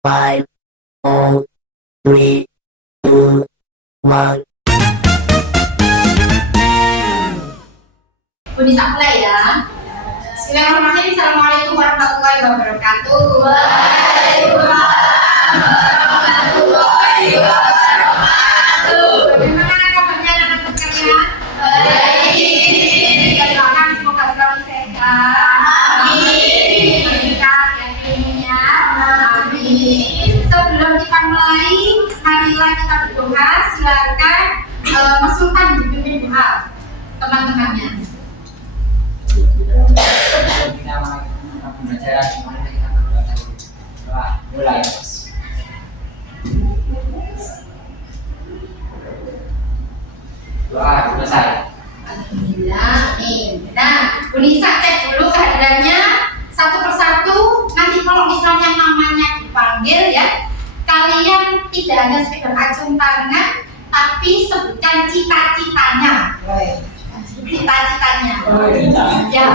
Five, four, three, two, one. Bisa mulai ya. Bismillahirrahmanirrahim. Assalamualaikum warahmatullahi wabarakatuh. Waalaikumsalam warahmatullahi wabarakatuh. Bagaimana kabarnya anak-anak sekalian? Baik. Doakan semoga selalu sehat. Amin. Berkah dan ilmunya. Amin. Sebelum kita mulai, marilah kita berdoa. Silakan Mas Sultan dipimpin doa teman-temannya. Kita pembelajaran kemarin kita belajar mulai doa selesai. Alhamdulillah, amin. Nah, Bu Nisa cek dulu kehadirannya satu persatu. Nanti kalau misalnya namanya dipanggil ya, kalian tidak hanya sekedar acung tangan, tapi sebutkan cita-citanya. Cita-citanya. Ya.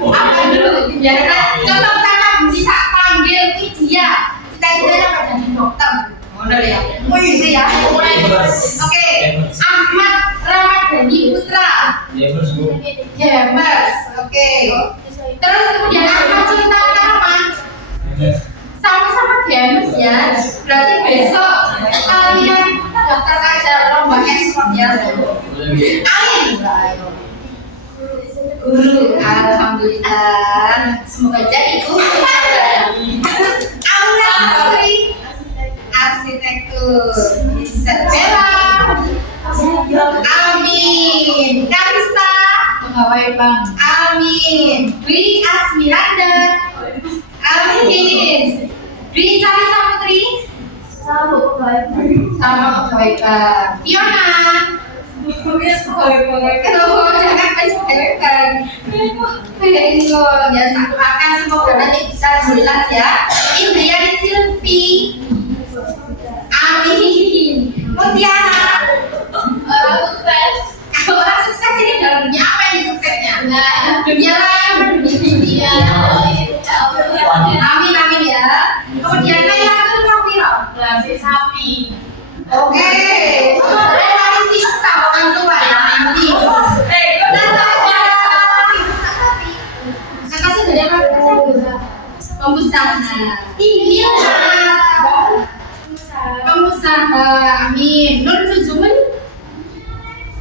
Apa dulu? Biar contoh sama Bu Nisa panggil dia. Cita-citanya apa? Jadi dokter. Benar ya? Gitu ya. Oke. Ahmad Ramadhani Putra. Gamers. Oke. Terus kemudian Ahmad Sultan apa? Sama-sama gamers ya. Berarti besok kalian daftar aja lomba ekspor ya. Amin. Guru, alhamdulillah. Semoga jadi guru. Aura Putri, arsitektur. Bella. Amin. Karista, pegawai bank. Amin. Dwi Asmiranda. Amin. Dwi Carisa Putri. Sama pegawai bank. Fiona. Kenapa jangan pesepelekan? Ya, aku akan semoga nanti bisa jelas ya. Indriani Silvi. Amin. Mutiara. Orang sukses ini dalam dunia apa ini suksesnya? Dunia lain atau dunia amin amin ya. Kemudian Naya itu Mafiro. Sapi. Oke. Relasi sama orang tua ya nanti. Nakasih dari apa? Pengusaha. Ini pengusaha. Amin. Nur Nuzumun.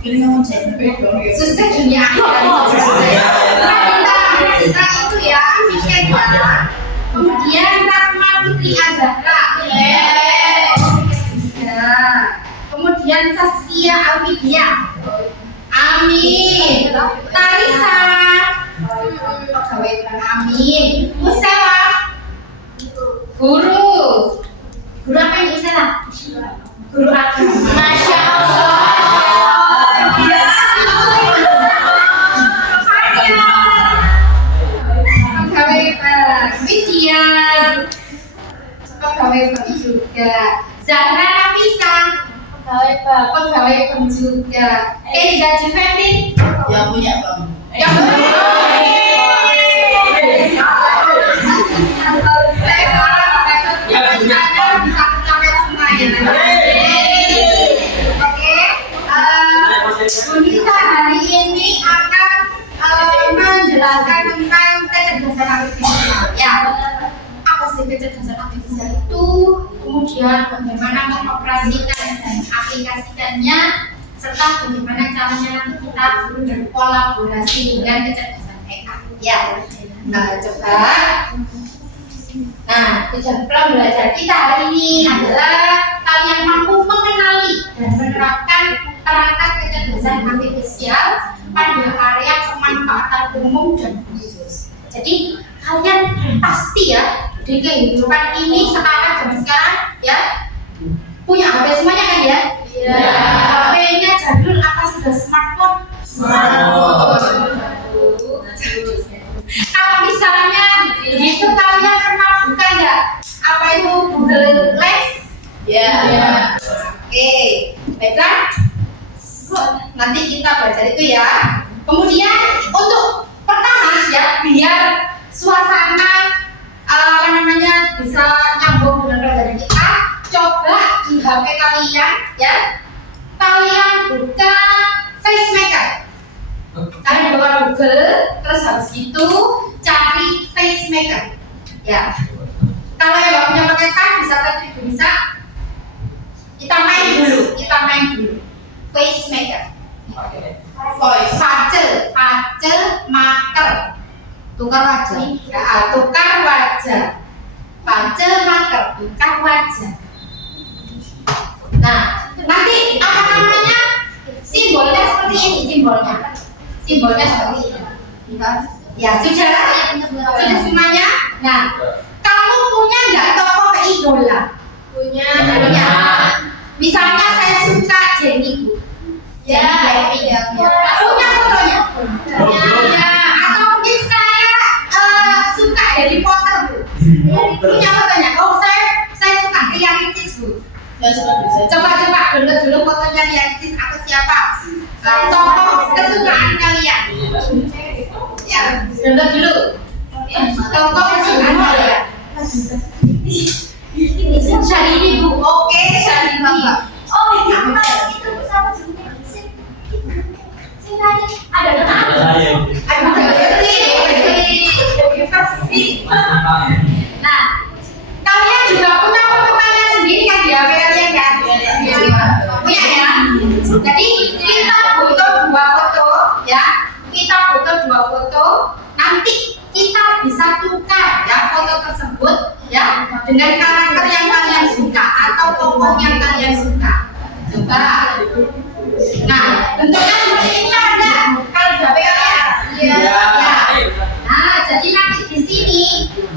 Sukses dunia akhirat. Kita itu ya, Miken ya. Kemudian Rahma Putri Azhara. Kemudian Saskia Alfidia. Amin. Tarisa. Pegawai bank. Amin. Musela. Guru. Guru apa ini Musela? Guru agama. Masya Allah. Pegawai bank. Widya. Pegawai bank juga. Zahra Nafisa. Pegawai bank juga. Keza Juventin. Yang punya bang. Yang bisa mencapai semua ya. Oke. Bu Nisa hari ini akan menjelaskan tentang kecerdasan artifisial. Ya. Apa sih kecerdasan artifisial itu? Kemudian bagaimana mengoperasikan dan aplikasikannya, serta bagaimana caranya nanti kita berkolaborasi dengan kecerdasan AI. Ya. Coba. Nah, tujuan pembelajaran kita hari ini adalah kalian mampu mengenali dan menerapkan perangkat kecerdasan artifisial pada area pemanfaatan umum dan khusus. Jadi kalian pasti ya di kehidupan ini sekarang ya punya HP semuanya kan ya? Iya. HP-nya jadul apa sudah smartphone? Smartphone. Kalau misalnya itu kalian pernah buka nggak? Apa itu Google Lens? Ya. Oke, baiklah. Nanti kita belajar itu ya. Kemudian untuk pertama ya, biar suasana bisa nyambung dengan HP kalian, ya, kalian buka FaceMaker. Kalian buka Google, terus habis itu cari FaceMaker. Ya. Kalau yang nggak punya pakai tag bisa tadi bisa. Kita main dulu. FaceMaker. Voice, face maker. Tukar wajah. Tukar wajah. Face maker, tukar wajah. Nah, nanti apa namanya? Simbolnya seperti ini simbolnya. Simbolnya seperti ini. Ya, sudah semuanya. Nah, kamu punya nggak tokoh idola? Punya. Misalnya saya suka Jenny Bu. Ya. Punya fotonya? Punya. Atau mungkin saya suka Harry Potter Bu. Punya fotonya? Oh, saya suka Rian Ricis Bu. Coba download dulu fotonya Rian Ricis atau siapa? Tokoh kesukaan kalian. Ya, download dulu. Tokoh kesukaan kalian. Syahrini Bu. Oke, Syahrini. Oh, itu sama ada Nah, kalian juga punya foto kalian sendiri kan di HP kalian kan? Punya ya. Jadi kita butuh dua foto ya. Nanti kita bisa tukar ya foto tersebut ya dengan karakter yang kalian suka atau tokoh yang kalian suka. Coba. Nah, bentuknya seperti ini ada kalau di HP kalian. Iya. Nah, jadi nanti di sini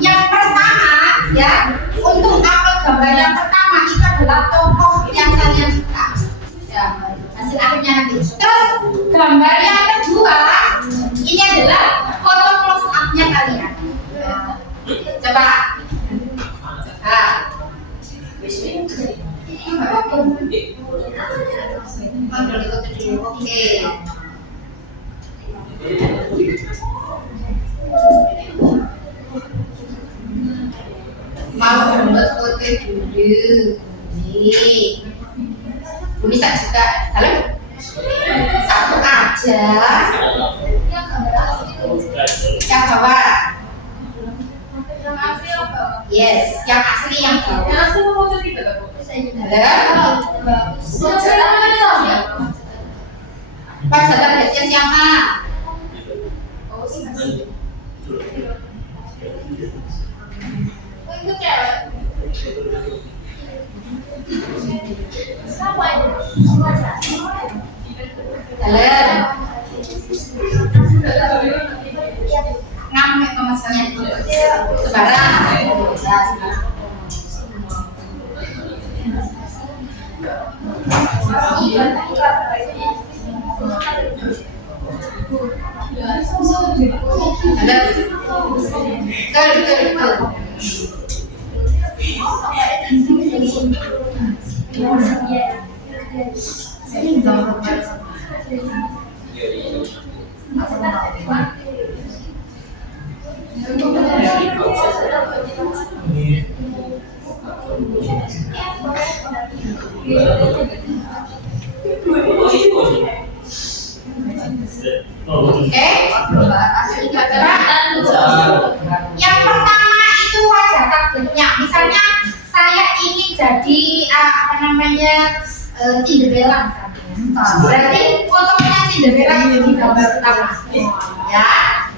yang pertama ya untuk upload gambar yang pertama itu adalah tokoh yang kalian suka. Ya, hasil akhirnya nanti. Terus gambar yang kedua ini adalah foto close up-nya kalian. Coba. Oke. Mau download foto dulu. Nih. Bisa juga. Halo? Satu aja. Yang bawah. Yes, yang asli yang bawah. Yang asli mau foto kita kan? Pak Jatan headnya siapa? Oh, sih masih. Oh, itu cewek. Ngambil kemasannya sebarang. Yang pertama itu wajah takutnya. Misalnya saya ingin jadi Cinderella misalnya. Berarti fotonya Cinderella itu di gambar pertama. Ya.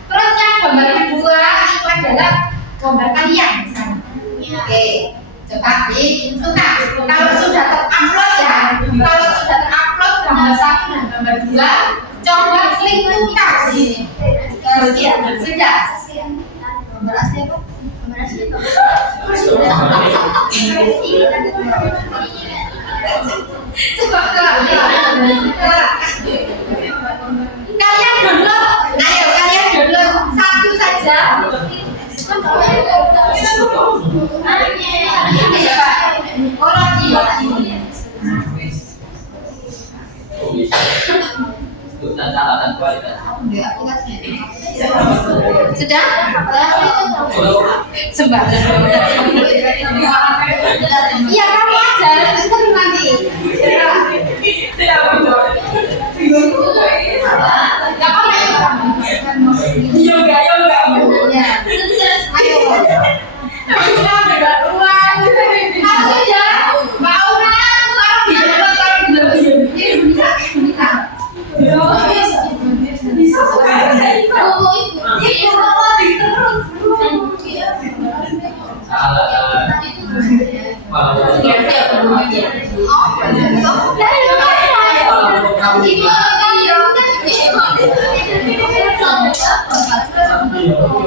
Terus yang gambar kedua itu adalah gambar kalian misalnya. Oke. Coba ditunjukkan. Kalau sudah terupload ya, kalau sudah terupload gambar 1 dan gambar 2, coba klik tukar di sini. Sudah. Gambar asli apa? Gambar asli apa? Coba kalian download. Ayo kalian download satu saja. Sudah? Sembarang. Iya kamu aja.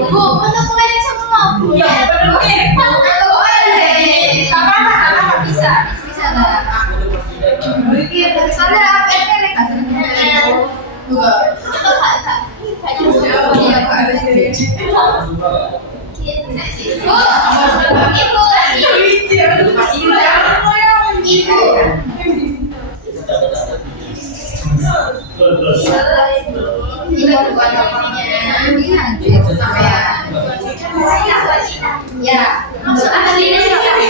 Bu, untuk mulai semua Bu. Ya, bisa lah. Soalnya apa ini dua. Ini bukan dapurnya, ini nanti sampai ya. Maksud anda ini sih? Sudah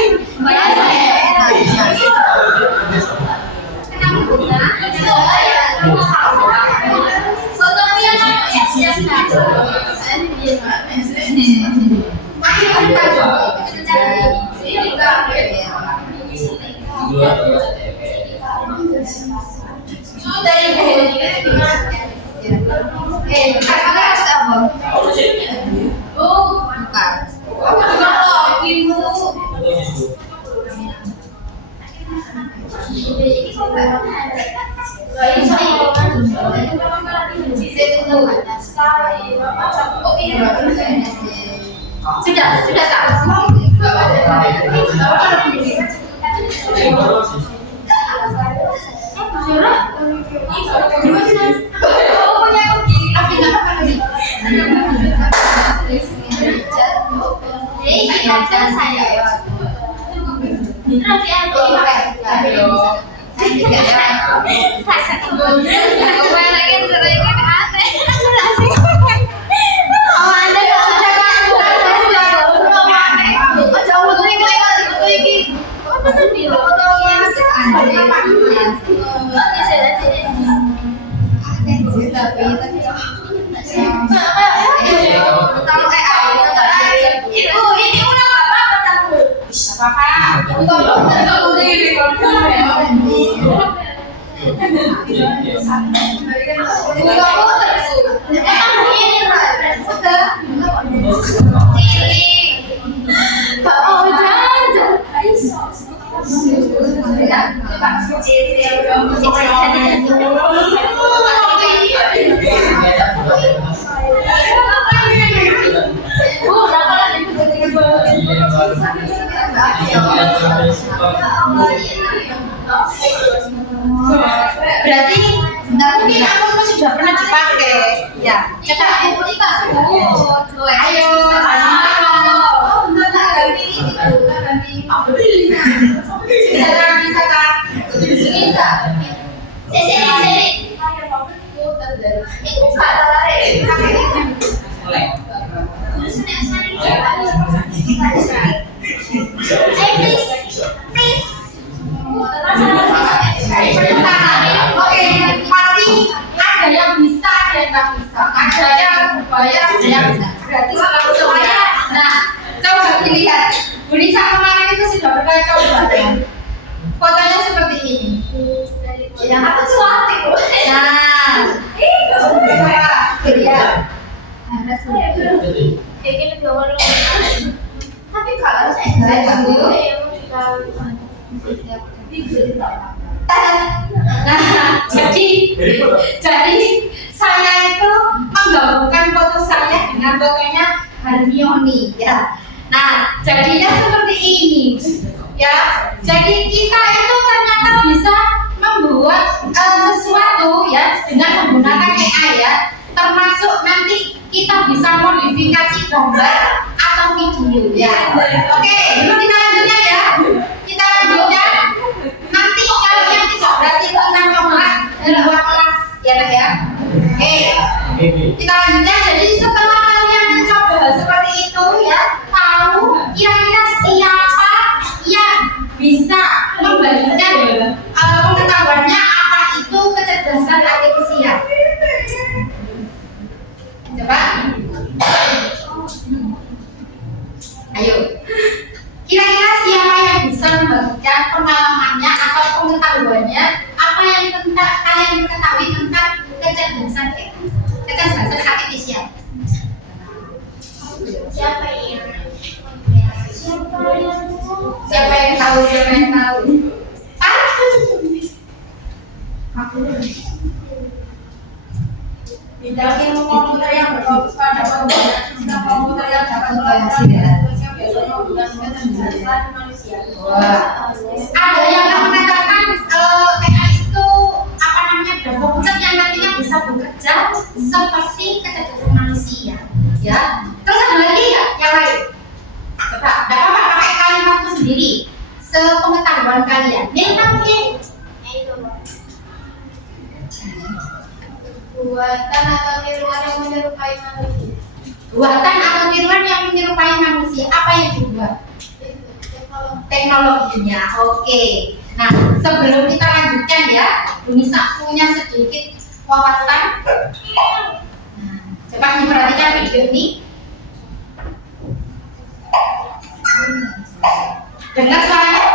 berarti mungkin aku sudah pernah dipakai ya. Cetak kita ayo bisa kan bisa seri itu kata lari ada yang bisa, ada yang nggak bisa, ada yang bayar, ada yang gratis, semuanya. Nah, coba dilihat. Bunisa kemarin itu sudah pernah coba. Fotonya seperti ini. Yang aku cantik. Nah, dilihat. Tapi kalau saya dulu, nah, jadi saya itu menggabungkan foto saya dengan fotonya Hermione ya. Nah, jadinya seperti ini ya. Jadi kita itu ternyata bisa membuat sesuatu ya dengan menggunakan AI ya. Termasuk nanti kita bisa modifikasi gambar atau video ya. Oke, dulu kita lanjutnya ya. Kita lanjutnya. Nanti kalau yang tidak berarti tentang nomor di luar kelas ya Nak ya. Oke. Kita lanjutnya. Jadi setelah kalian mencoba seperti itu ya, tahu kira-kira siapa yang bisa membagikan pengetahuannya apa itu kecerdasan artifisial. Coba. Ayo. Kira-kira siapa yang bisa membagikan pengalamannya atau pengetahuannya apa yang kalian ketahui tentang kecerdasan artifisial? Siapa yang siapa yang tahu? Bidang ilmu komputer yang berfokus pada penggunaan sistem komputer yang dapat melakukan tugasnya biasanya menggunakan penjelasan manusia. Wah. Ada yang mengatakan AI itu apa namanya komputer yang nantinya bisa bekerja seperti kecerdasan manusia, ya. Terus ada lagi nggak yang lain? Coba, nggak apa-apa pakai kalimatku sendiri, sepengetahuan kalian. Ini mungkin Buatan atau tiruan yang menyerupai manusia. buatan atau tiruan yang menyerupai manusia. Apa yang dibuat? Teknologinya. Oke. Nah, sebelum kita lanjutkan ya, Bu Nisa punya sedikit wawasan. Nah, coba diperhatikan video ini. Dengar suaranya?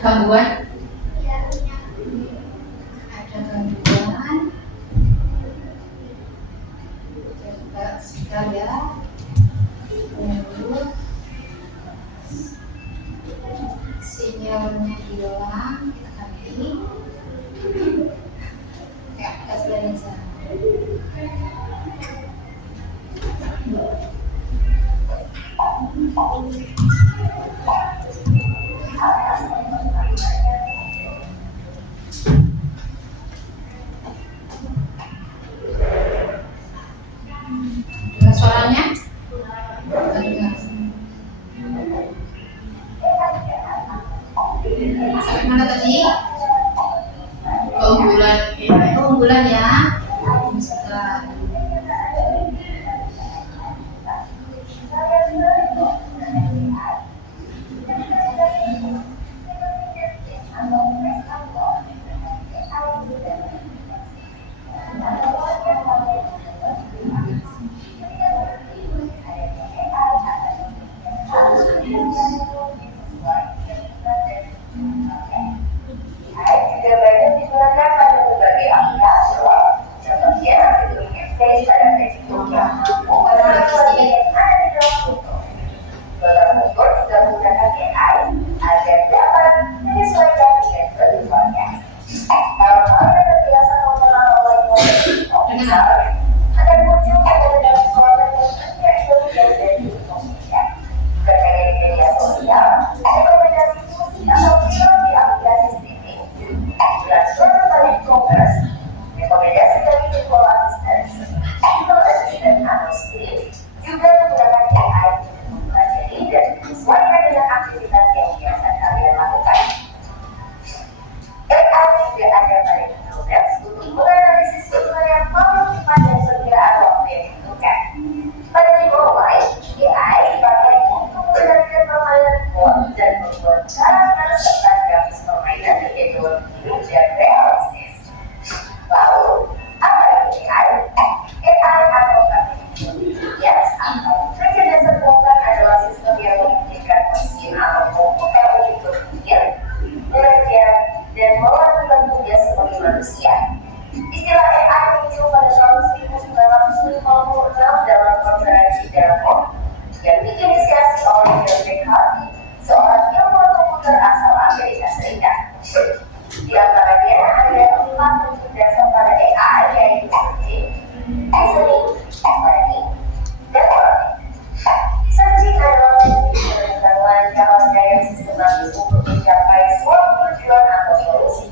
Gangguan? Ada gangguan? Coba sebentar ya. Tunggu. Sinyalnya hilang. Kita ganti. Ya, kasih Lisa. Dengar suaranya? Sampai mana tadi? keunggulan AI. Keunggulan ya. Sudah. Juga banyak digunakan pada berbagai aplikasi lain. Contohnya, fitur interface pada Facebook yang mampu mengenali yang ada di dalam foto. Beberapa foto juga menggunakan AI agar dapat menyesuaikan dengan kebutuhannya. Kalau kalian terbiasa mengenal foto, misalnya, akan muncul rekomendasi konten yang tidak jauh dari fotonya. Berkaitan di media sosial, rekomendasi musik atau film di aplikasi streaming, jelaskan tentang e-commerce, rekomendasi dari virtual assistant, virtual assistant atau Siri, juga menggunakan AI untuk mempelajari dan menyesuaikan dengan aktivitas yang biasa kalian lakukan. AI juga ada pada e-commerce untuk menganalisis kebutuhan yang paling cepat dan perkiraan waktu yang dibutuhkan. Pada game online, AI dipakai untuk mengendalikan permainan bot dan membuat karakter serta grafis permainan menjadi lebih hidup dan realistis. Lalu, apa itu AI? AI atau artificial intelligence atau kecerdasan buatan adalah sistem yang memungkinkan mesin atau komputer untuk berpikir, belajar, dan melakukan tugas sebagai manusia. Istilah AI muncul pada tahun 1956 dalam konferensi Dartmouth yang diinisiasi oleh John McCarthy, seorang ilmuwan komputer asal Amerika Serikat. Di antaranya ada 5 prinsip dasar pada AI, yaitu searching, reasoning, learning, dan learning. Searching adalah teknik pengetahuan cara yang sistematis untuk mencapai suatu tujuan atau solusi.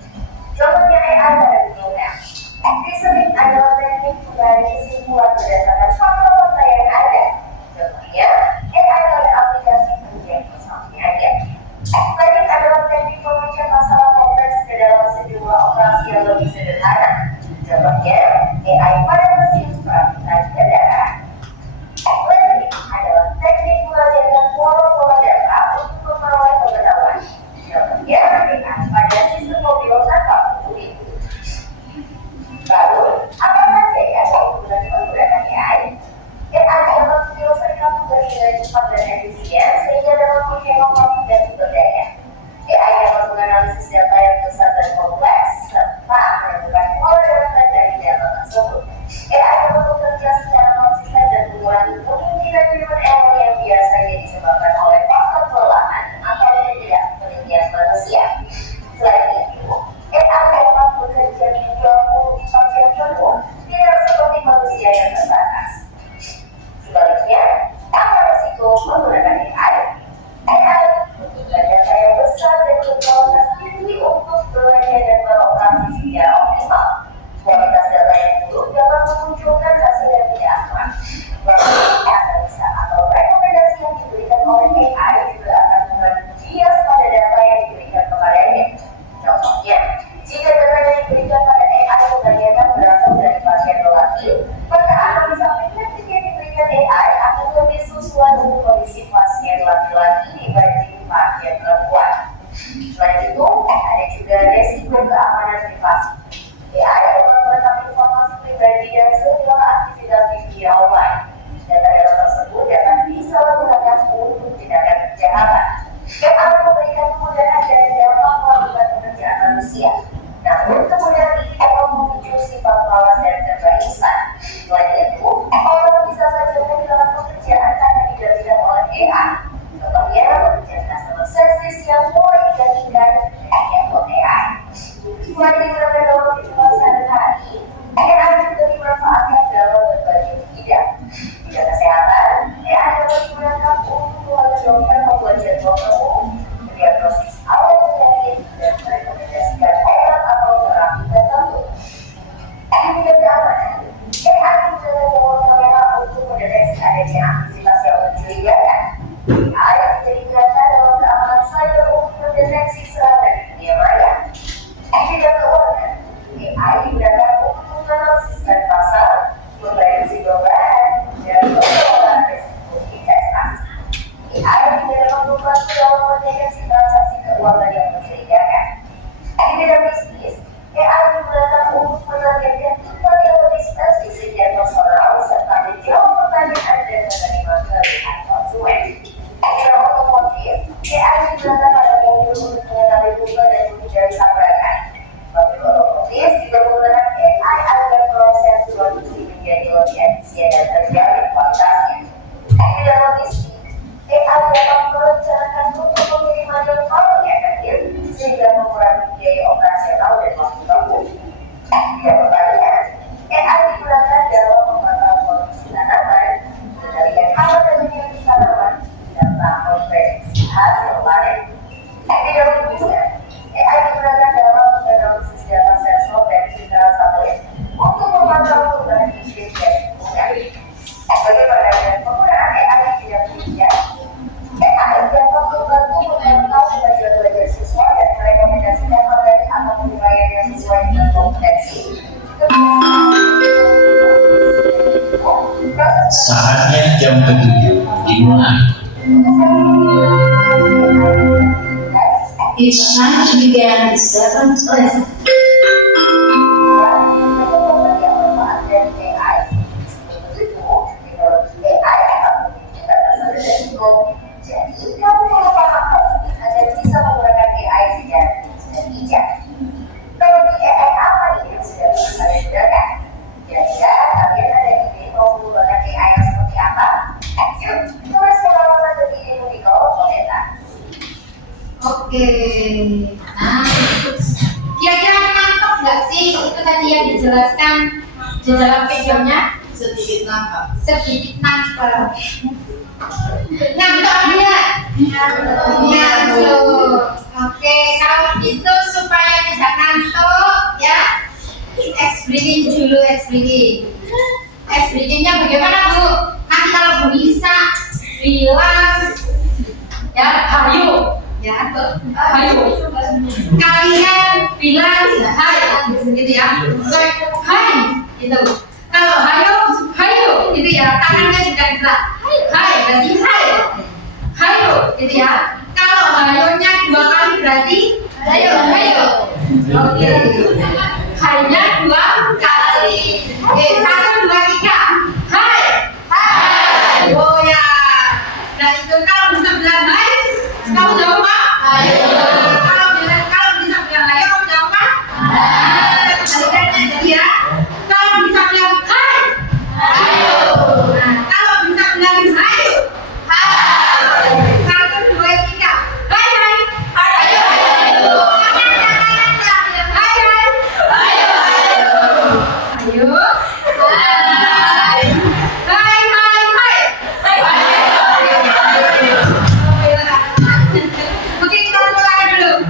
Contohnya AI pada Google Maps. Reasoning adalah teknik mencari kesimpulan berdasarkan fakta-fakta yang ada. Contohnya, AI pada aplikasi pengujian misalnya aja. Learning adalah teknik memecah masalah kompleks ke dalam sejumlah operasi yang lebih sederhana. Contohnya, AI pada mesin perakitan kendaraan. Learning adalah teknik mengajarkan pola-pola data untuk memperoleh pengetahuan. Contohnya, AI pada sistem mobil tanpa pengemudi. Lalu, apa saja yang keunggulan menggunakan AI? AI dapat menyelesaikan tugas dengan cepat dan efisien sehingga dapat menghemat waktu dan sumber daya. AI dapat menganalisis data yang besar dan kompleks serta menemukan pola data dari data tersebut. AI dapat bekerja secara konsisten dan mengurangi kemungkinan human error yang biasanya disebabkan oleh faktor kelelahan atau ketidaktelitian manusia. Selain itu, AI dapat bekerja 24 jam penuh, tidak seperti manusia yang terbatas. Sebaliknya, apa risiko menggunakan AI? AI membutuhkan data yang besar dan berkualitas tinggi untuk belajar dan beroperasi secara optimal. Kualitas data yang buruk dapat memunculkan hasil yang tidak akurat. Bahkan analisa atau rekomendasi yang diberikan oleh AI juga akan mengandung bias pada data yang diberikan kepadanya. Contohnya, jika data yang diberikan pada AI kebanyakan berasal dari pasien lelaki, maka analisa pediatrik yang diberikan AI akan lebih sesuai untuk kondisi pasien laki-laki dibanding pasien perempuan. Selain itu, ada juga resiko keamanan privasi. AI dapat merekam informasi pribadi dan segala aktivitas di dunia online. Data-data tersebut dapat disalahgunakan untuk tindakan kejahatan. AI memberikan kemudahan dan dapat melakukan pekerjaan manusia. Namun, kemudahan ini dapat memicu sifat malas dan serba instan. Selain itu, orang bisa saja kehilangan pekerjaan karena digantikan oleh AI. Contohnya, pekerjaan customer service yang mulai digantikan dengan AI. Selain digunakan dalam kehidupan sehari-hari, AI juga dimanfaatkan dalam berbagai bidang. Bidang kesehatan, AI dapat digunakan untuk membantu dokter membuat jadwal temu, mendiagnosis awal penyakit, dan merekomendasikan obat atau terapi kompetensi. Saatnya jam ke-7 dimulai. It's time to begin the seventh lesson. Jadi kamu perlu paham agar bisa menggunakan AI secara bijak. Teknologi AI apa nih yang sudah kalian gunakan? Kira-kira kalian ada ide mau menggunakan AI yang seperti apa? Yuk, tulis pengalaman dan idemu di kolom komentar. Oke, nah kira-kira nangkep nggak sih itu tadi yang dijelaskan di dalam videonya? Sedikit nangkap. Sedikit nangkep. Nangkep dia? Nangkep. Oke, kalau itu supaya tidak ngantuk ya, ice breathing dulu, ice breathing. Ice breathingnya bagaimana Bu? Nanti kalau Bu bisa bilang ya, hayu. Ya, hayu. Kalian bilang hai, gitu ya. Hai, gitu. Kalau hayu, gitu ya. Tangannya juga gerak. Hai, berarti hai. Hayu, gitu ya. Kalau hayunya 2 kali berarti hayu. Oke. Hayunya 2 kali. Oke, 1, 2, 3. Hai. Oh ya. Nah itu kalau bisa bilang hai, kamu jawab apa? Kalau bisa bilang hayu, kamu jawab apa? Jadi ya, kalau bisa bilang hai, nah, kalau bisa bilang hayu, 1, 2, 3. Hai. Oke, kita mulai dulu.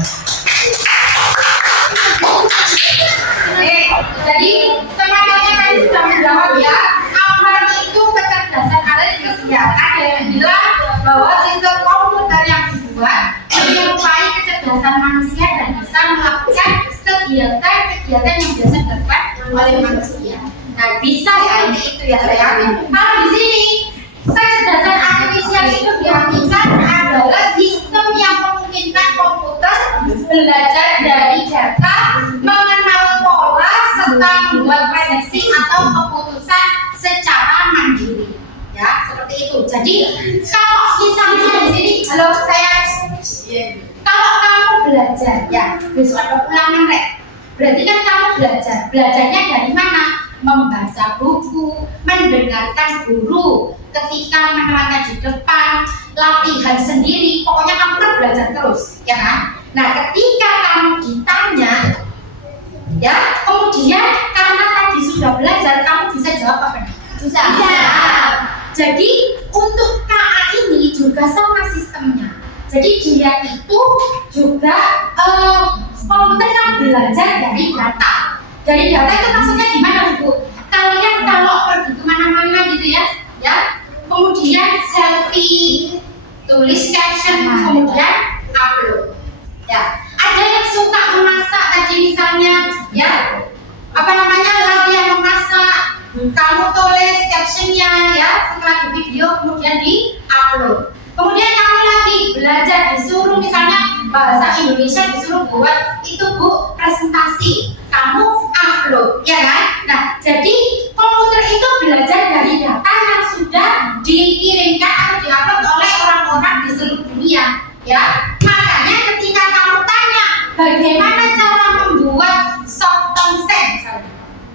Jadi teman-teman tadi sudah menjawab ya. Apa itu kecerdasan artifisial? Ada yang bilang bahwa sistem komputer yang dibuat menyerupai kecerdasan manusia dan bisa melakukan kegiatan yang biasa dilakukan oleh manusia. Nah, bisa ya itu ya saya. Kalau di sini kecerdasan artifisial itu diartikan adalah sistem yang memungkinkan komputer belajar dari data, mengenal pola, serta membuat prediksi atau keputusan secara mandiri. Ya, seperti itu. Jadi, kalau misalnya di sini, halo saya, kalau kamu belajar, ya besok ada ulangan rek. Berarti kan kamu belajarnya dari mana? Membaca buku, mendengarkan guru, ketika menerangkan di depan, latihan sendiri, pokoknya kamu kan belajar terus, ya kan? Nah, ketika kamu ditanya, ya, kemudian karena tadi sudah belajar, kamu bisa jawab apa nih? Bisa. Jadi untuk KA ini juga sama sistemnya. Jadi dia itu juga komputer yang belajar dari data. Dari data itu maksudnya gimana Bu? Kalian kalau pergi kemana-mana gitu ya, kemudian selfie, tulis caption, kemudian upload. Ya, ada yang suka memasak tadi misalnya, ya, latihan memasak, kamu tulis captionnya ya, setelah di video kemudian di upload. Kemudian kamu lagi belajar disuruh misalnya bahasa Indonesia disuruh buat itu Bu presentasi, kamu upload, ya kan? Nah, jadi komputer itu belajar dari data yang sudah dikirimkan atau diupload oleh orang-orang di seluruh dunia, ya. Makanya ketika kamu tanya bagaimana cara membuat sop tongseng,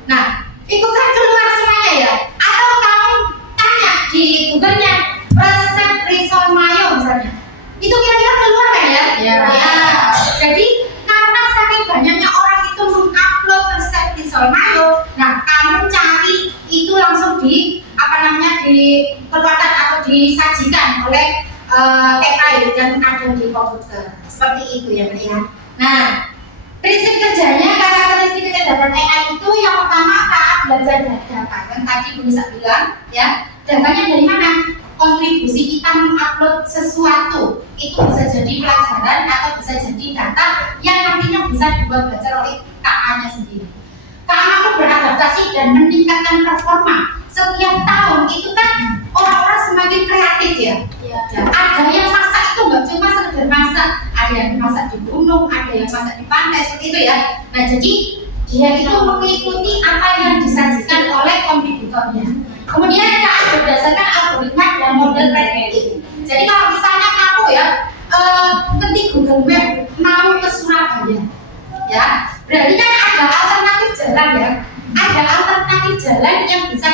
nah itu kan keluar semuanya ya. Atau kamu tanya di Google-nya resep risol mayo misalnya, itu kira-kira keluar kan ya? Ya. Jadi karena saking banyaknya orang itu mengupload resep risol mayo, nah kamu cari itu langsung di dikeluarkan atau disajikan oleh AI yang ada di komputer. Seperti itu ya, Mbak ya. Nah, prinsip kerjanya, karakteristik kecerdasan AI itu yang pertama KA belajar dari data. Kan tadi Bu Nisa bilang ya, datanya dari mana? Kontribusi kita mengupload sesuatu itu bisa jadi pelajaran atau bisa jadi data yang nantinya bisa dibuat belajar oleh KA-nya sendiri. KA mampu beradaptasi dan meningkatkan performa. Setiap tahun itu kan orang-orang semakin kreatif ya. Ada yang masak itu nggak cuma sekedar masak, ada yang masak di gunung, ada yang masak di pantai seperti itu ya. Nah jadi dia itu mengikuti apa yang disajikan oleh kompetitornya. Kemudian KA berdasarkan algoritma dan model prediktif. Jadi kalau misalnya kamu ya ketik Google Map mau ke Surabaya, ya berarti kan ada alternatif jalan ya. Ada alternatif jalan yang bisa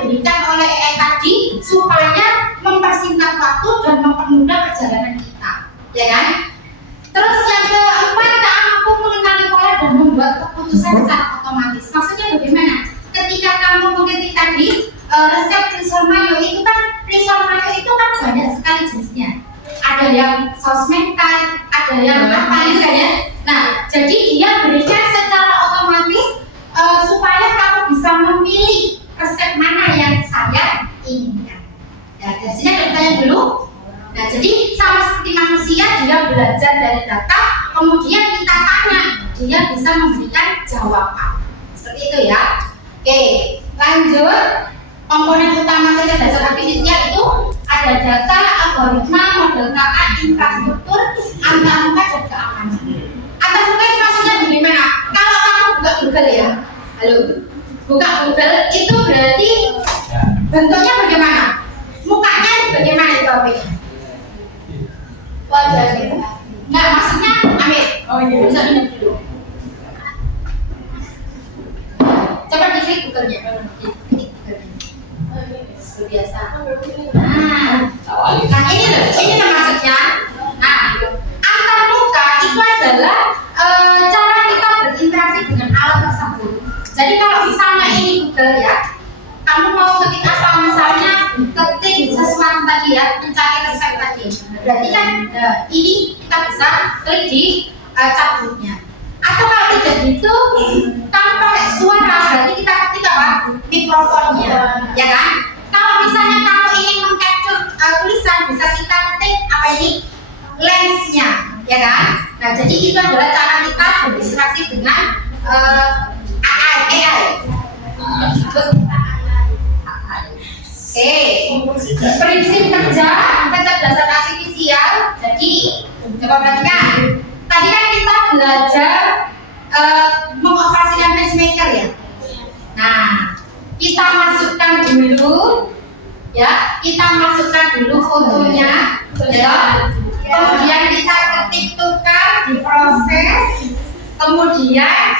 berikan oleh AI tadi supaya mempersingkat waktu dan mempermudah perjalanan kita, ya kan? Terus yang keempat, KA mampu mengenali pola dan membuat keputusan secara otomatis. Maksudnya bagaimana? Ketika kamu mengetik tadi resep risol mayo itu kan banyak sekali jenisnya. Ada yang sosmed kan, ada yang apa gitu ya. Nah, jadi dia berikan secara otomatis supaya kamu bisa memilih resep mana yang saya inginkan. Ya, dari sini ada pertanyaan dulu. Nah, jadi sama seperti manusia, dia belajar dari data, kemudian kita tanya, dia bisa memberikan jawaban. Seperti itu ya. Oke, lanjut. Komponen utama kecerdasan artifisial itu ada data, algoritma, model KA, infrastruktur, antarmuka dan keamanan. Antarmuka itu maksudnya bagaimana? Kalau kamu buka Google ya, buka Google itu berarti bentuknya bagaimana? Mukanya bagaimana itu Amir? Wajahnya? Nggak, maksudnya Amir. Oh iya. Bisa minum dulu. Coba diklik Google-nya. Biasa. Nah ini maksudnya. Nah, antarmuka itu adalah cara kita berinteraksi dengan alat tersebut. Jadi kalau misalnya ini Google ya, kamu mau ketik apa misalnya ketik sesuatu tadi ya, mencari resep tadi. Berarti kan ini kita bisa klik di cabutnya. Atau kalau tidak gitu, kamu pakai suara, berarti kita ketik apa? Mikrofonnya, ya kan? Kalau misalnya kamu ingin mengcapture tulisan, bisa kita ketik apa ini? Lensnya, ya kan? Nah, jadi itu adalah cara kita berinteraksi dengan AI. Oke, prinsip kerja kecerdasan artifisial. Jadi, coba perhatikan. Tadi kan kita belajar mengoperasikan pacemaker ya. Nah, kita masukkan dulu, ya. Kita masukkan dulu fotonya, ya. Kemudian kita ketik tukar, diproses. Kemudian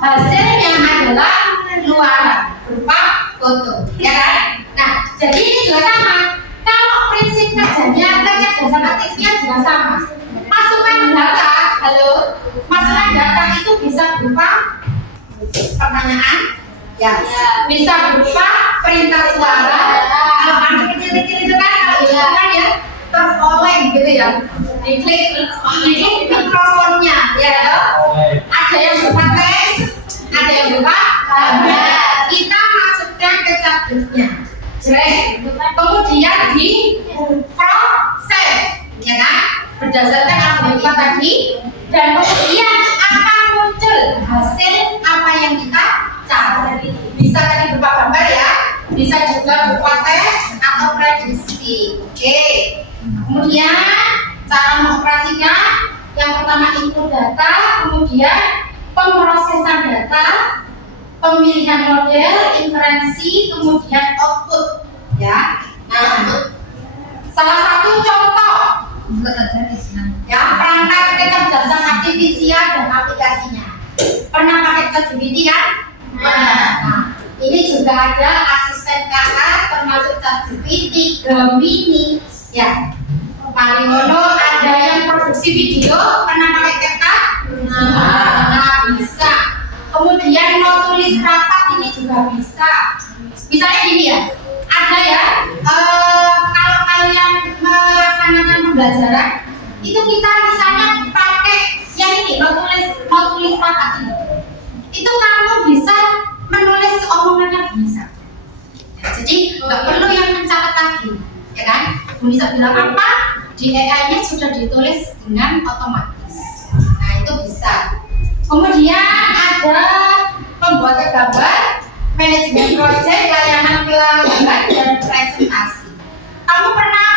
hasilnya adalah keluaran berupa foto, ya kan? Nah, jadi ini juga sama. Kalau prinsip kerjanya kecerdasan artifisial juga sama. Masukkan data, masukkan data itu bisa berupa pertanyaan, ya, bisa berupa perintah suara. Kalau anak kecil-kecil itu kan kalau hilangan ya teroleng gitu ya, diklik mikrofonnya, ya. Ada yang berupa teks, ada yang berupa kita masukkan ke cabutnya, kemudian diproses, ya kan, berdasarkan algoritma tadi, dan kemudian akan muncul hasil apa yang kita cari. Bisa tadi berupa gambar ya, bisa juga berupa teks atau prediksi. Oke. Kemudian cara mengoperasikan, yang pertama input data, kemudian pemrosesan data, pemilihan model, inferensi, kemudian output, ya. Nah, salah satu contoh ya perangkat kecerdasan artifisial dan aplikasinya. Pernah pakai ChatGPT kan? Nah, ini juga ada asisten KA termasuk ChatGPT, Gemini, ya. Palimono ada yang produksi video, pernah pakai CapCut? Nah, bisa. Kemudian mau tulis rapat ini juga bisa. Misalnya gini ya, ada ya. Kalau kalian melaksanakan pembelajaran, itu kita misalnya pakai yang ini, mau tulis rapat ini. Itu kamu bisa menulis omongannya bisa. Ya, jadi nggak perlu yang mencatat lagi, ya kan? Bisa bilang apa, di AI-nya sudah ditulis dengan otomatis. Nah itu bisa. Kemudian ada pembuatan gambar, manajemen proyek, layanan pelanggan, dan presentasi. Kamu pernah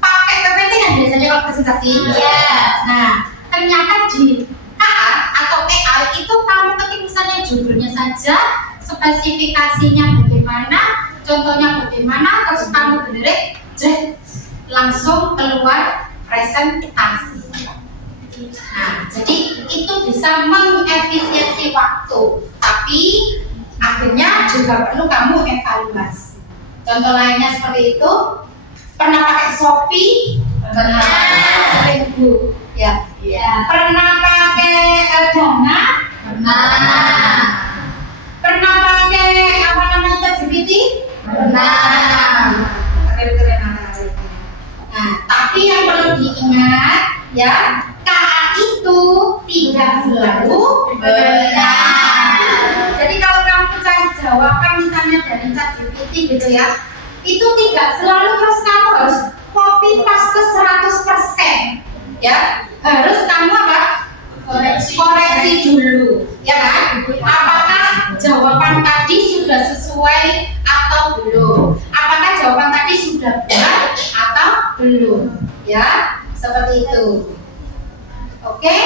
pakai PPT kan biasanya kalau presentasi? Iya. Nah, ternyata di KA atau AI itu kamu ketik misalnya judulnya saja, spesifikasinya bagaimana, contohnya bagaimana, terus kamu benerin, langsung keluar presentasi. Nah, jadi itu bisa mengefisiensi waktu, tapi akhirnya juga perlu kamu evaluasi. Contoh lainnya seperti itu, pernah pakai Shopee? Pernah. Sering Bu, ya. Pernah pakai Dana? Pernah. Pernah pakai apa namanya ChatGPT? Pernah. Nah, tapi yang perlu diingat ya, KA itu tidak selalu benar. Jadi kalau kamu cari jawaban misalnya dari ChatGPT gitu ya, itu tidak selalu terus kamu harus copy paste 100%. Ya, harus kamu apa? Koreksi dulu, ya kan? Apakah jawaban tadi sudah sesuai atau belum? Apakah jawaban tadi sudah benar atau belum? Ya, seperti itu. Oke?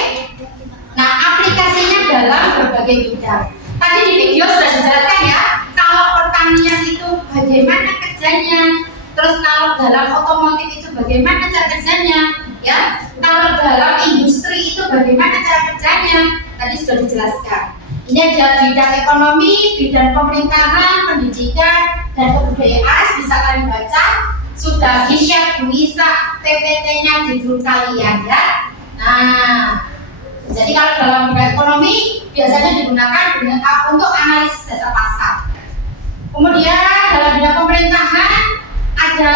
Nah, aplikasinya dalam berbagai bidang. Tadi di video sudah dijelaskan ya, kalau pertanian itu bagaimana kerjanya, terus kalau dalam otomotif itu bagaimana cara kerjanya, ya. Kalau dalam industri itu bagaimana cara kerjanya, tadi sudah dijelaskan. Ini ada bidang ekonomi, bidang pemerintahan, pendidikan, dan kebudayaan. Bisa kalian baca, sudah di-share bisa PPT-nya di grup kalian ya. Nah, jadi kalau dalam bidang ekonomi biasanya digunakan untuk analisis data pasar. Kemudian dalam bidang pemerintahan ada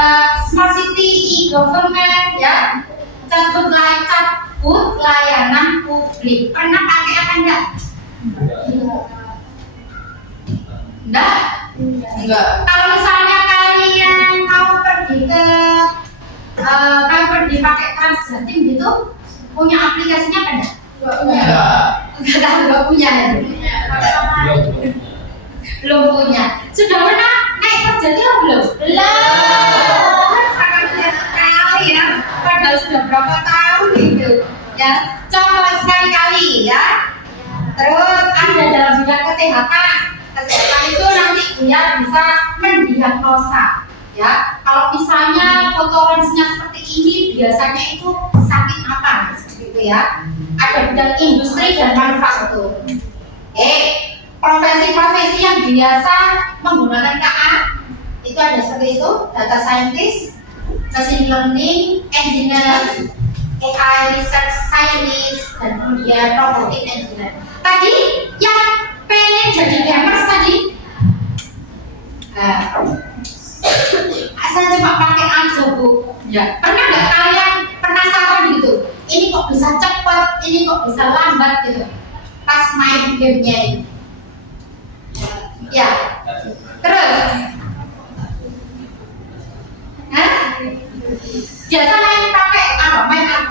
smart city, e-government ya, cabut layanan publik. Pernah pakai apa enggak? Enggak. Kalau misalnya kalian mau pergi ke pakai Transjatim gitu, punya aplikasinya apa enggak? Enggak punya ya? Belum punya. Sudah pernah naik Transjatim belum? Belum. Sangat sekali ya. Padahal sudah berapa tahun gitu ya. Coba sekali-kali ya. Terus ada dalam bidang kesehatan. Kesehatan itu nanti dia bisa mendiagnosa ya. Kalau misalnya foto ronsennya seperti ini, biasanya itu sakit apa seperti itu ya. Ada bidang industri dan manufaktur. Profesi-profesi yang biasa menggunakan KA itu ada seperti itu: data scientist, machine learning, engineer, AI research scientist, dan kemudian robotic engineer. Tadi yang pengen jadi gamers tadi, saya cuma pakai aja Bu. Ya. Pernah nggak kalian penasaran gitu? Ini kok bisa cepat, ini kok bisa lambat gitu? Pas main gamenya ini. Ya. Terus, biasanya yang pakai apa? Main apa?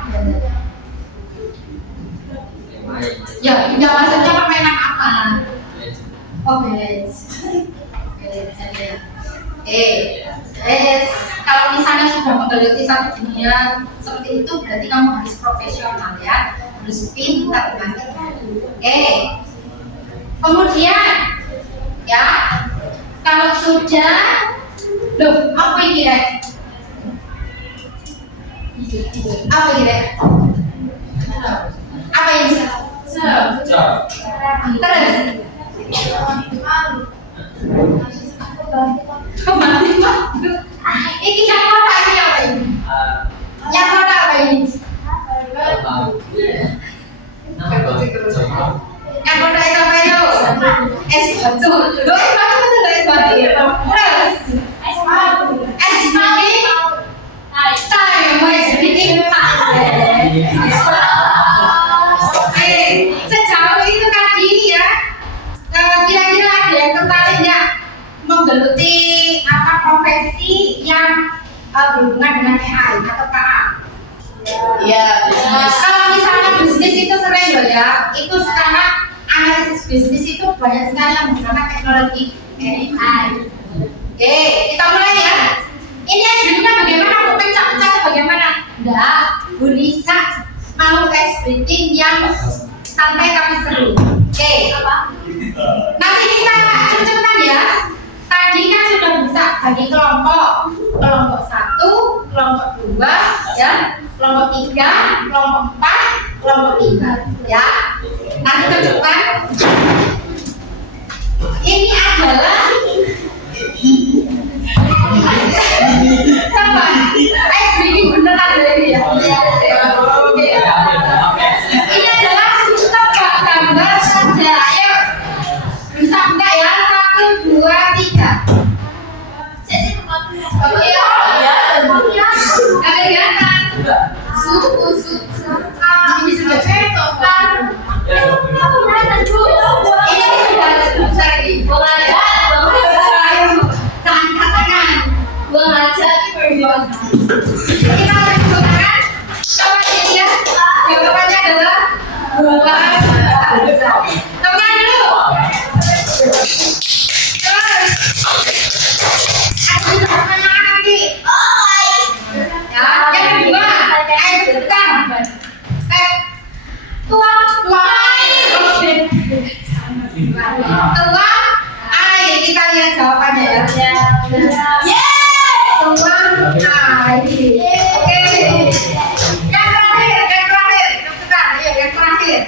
Ya, maksudnya permainan apa? Oh, Village. Kalau misalnya sudah menggeluti satu dunia seperti itu, berarti kamu harus profesional ya, harus pintar banget. Kemudian ya, kalau sudah, apa ini ya? Apa ini? Apa ini? Terus. Kembali ini yang kota ini apa ini? Yang kota apa ini? Yang kota itu apa itu? Es batu. Lo es batu betul lo es batu. Terus es bikin sejauh itu tadi ya, kira-kira ada yang tertarik nggak menggeluti apa profesi yang berhubungan dengan AI atau KA? Iya, bisnis. Kalau misalnya bisnis itu sering loh ya, itu sekarang analisis bisnis itu banyak sekali yang menggunakan teknologi AI. Oke, kita mulai ya. Ini SBD-nya bagaimana? Mau pecah-pecah bagaimana? Enggak, Bu Nisa mau SBD yang santai tapi seru. Oke, nanti kita cepet-cepetan ya. Tadi kan sudah bisa bagi kelompok 1, kelompok 2, ya, kelompok 3, kelompok 4, kelompok 5, ya. Nanti cepet-cepetan. Ini adalah apa? SBD beneran dari ya. Oke. Ini adalah tebak gambar saja. Ayo, bisa enggak ya? 1, 2, 3. Oke ya. Ada kelihatan. Ini sudah cetok. Ini sudah besar ini. Tangan. Kita akan gunakan coba ya. Jawabannya adalah teman dulu. Terus ada pertanyaan nanti. Ya, yang kedua, ayo cepetan. Tuang air, kita lihat jawabannya ya. Tuang air. Oke. Yang terakhir, cepetan. Ayo, yang terakhir.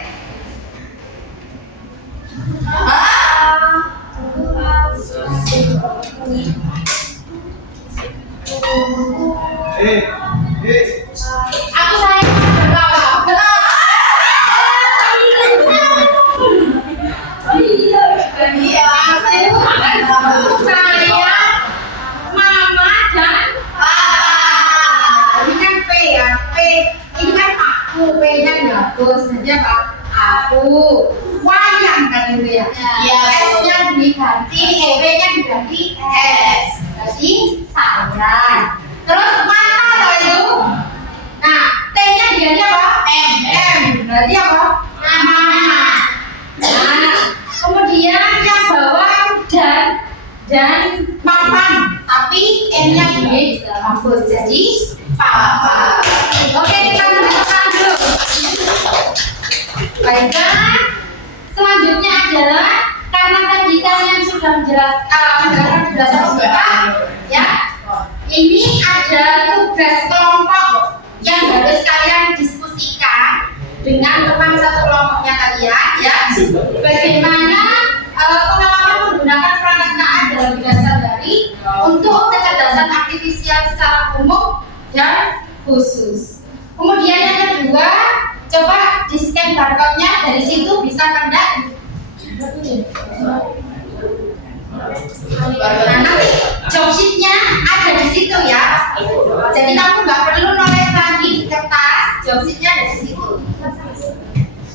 Aku sayang saya, mama dan papa. Ini kan P ya, P. Ini kan aku, P-nya bagus saja Pak. Aku. Wayang kan itu ya. S-nya diganti, B-nya diganti S. Berarti saya. Terus mata atau itu? Nah, T-nya diganti apa? M. Berarti apa? Mama. Nah, kemudian yang bawah dan papan, tapi N-nya dihapus jadi papa. Oke, kita lanjutkan dulu. Baiklah, selanjutnya adalah karena tadi kalian sudah menjelaskan ya. Ini ada tugas kelompok yang harus kalian diskusikan dengan teman satu kelompoknya kalian ya. Bagaimana pengalaman menggunakan perangkat AI dalam bidang sehari-hari untuk kecerdasan artifisial secara umum dan khusus. Kemudian yang kedua, coba di scan barcode-nya, dari situ bisa enggak? Nah, nanti job sheet-nya ada di situ ya. Jadi kamu nggak perlu nulis lagi di kertas, job sheet-nya ada di situ.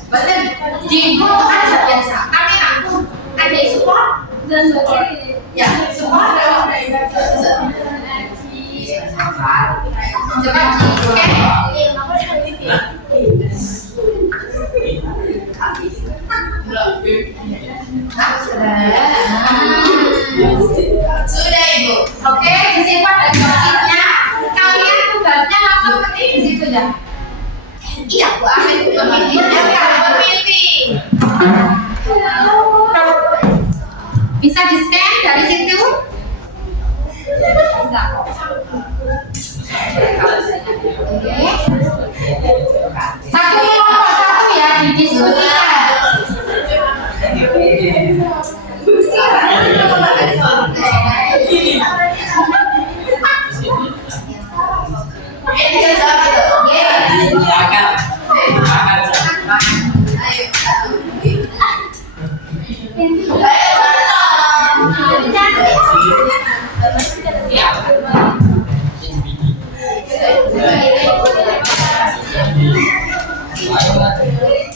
Betul, di foto aja biasa. Tapi aku ada support dan ya support. Coba di Sudah Ibu. Oke, disimpan dan job-sheet-nya. Kalian tugasnya langsung ketik di situ ya. Iya, Bu Amin juga bisa di scan dari situ. Bisa. Oke. Satu kelompok satu ya didiskusikan.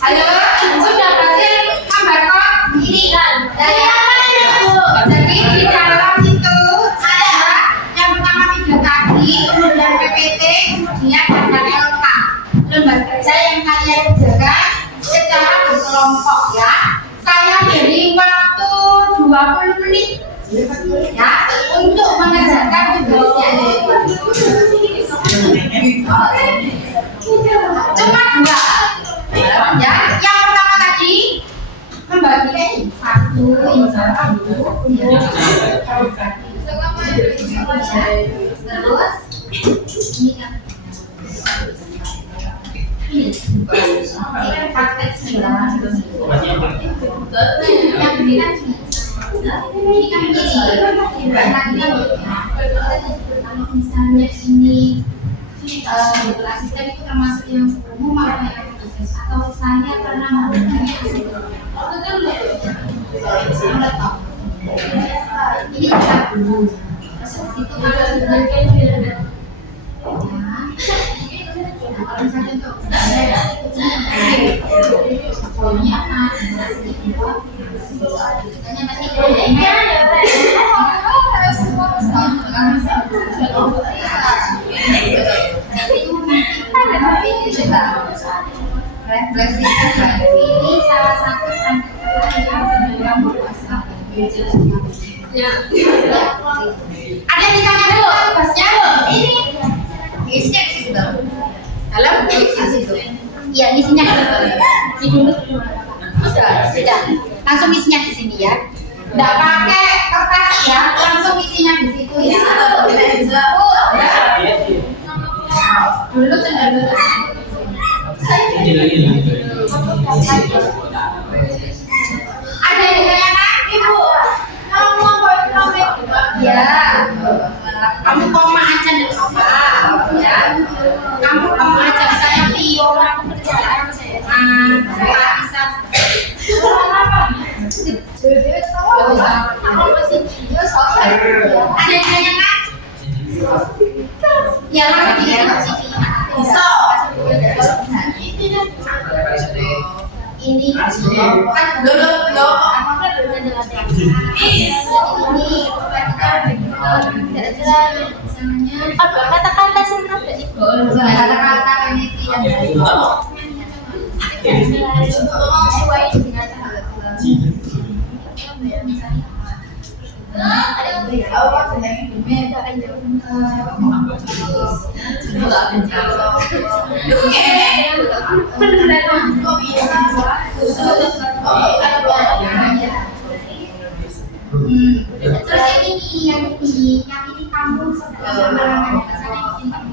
Halo, sudah berhasil membarcode ini kan? Dari apa ya Bu? Jadi di dalam situ ada yang pertama video tadi, kemudian PPT, kemudian data LK. 20 menit ya untuk mengerjakan tugasnya. Cuma 2 ya. Yang pertama tadi membagikan ini 1 ini 1 terus ini kan ini praktek 9 yang ini kan ini kan kalau misalnya ini asisten itu termasuk yang umum atau yang khusus atau saya pernah melakukannya ini kita dulu itu kalau kalau misalnya untuk ini apa refleksikan lagi ini salah satu ada yang ditanya dulu tugasnya ini isinya di situ dalam situ iya isinya di dulu sudah langsung isinya di sini ya nggak pakai kertas ya langsung isinya di situ ya dulu cenderung ada yang ditanyakan ibu ya kamu koma aja nggak apa ya kamu koma aja saya Tio aku kerjaan bisa ada yang ditanyakan ya lagi bisa ini kan dulu apa kata-kata singkat dari kata-kata ini terus yang ini kamu sebenarnya saya simpan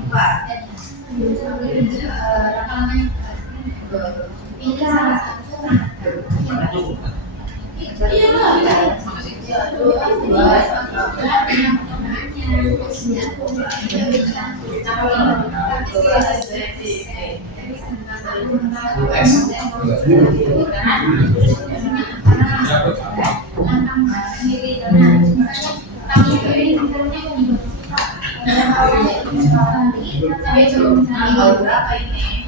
ini salah satu berapa ini?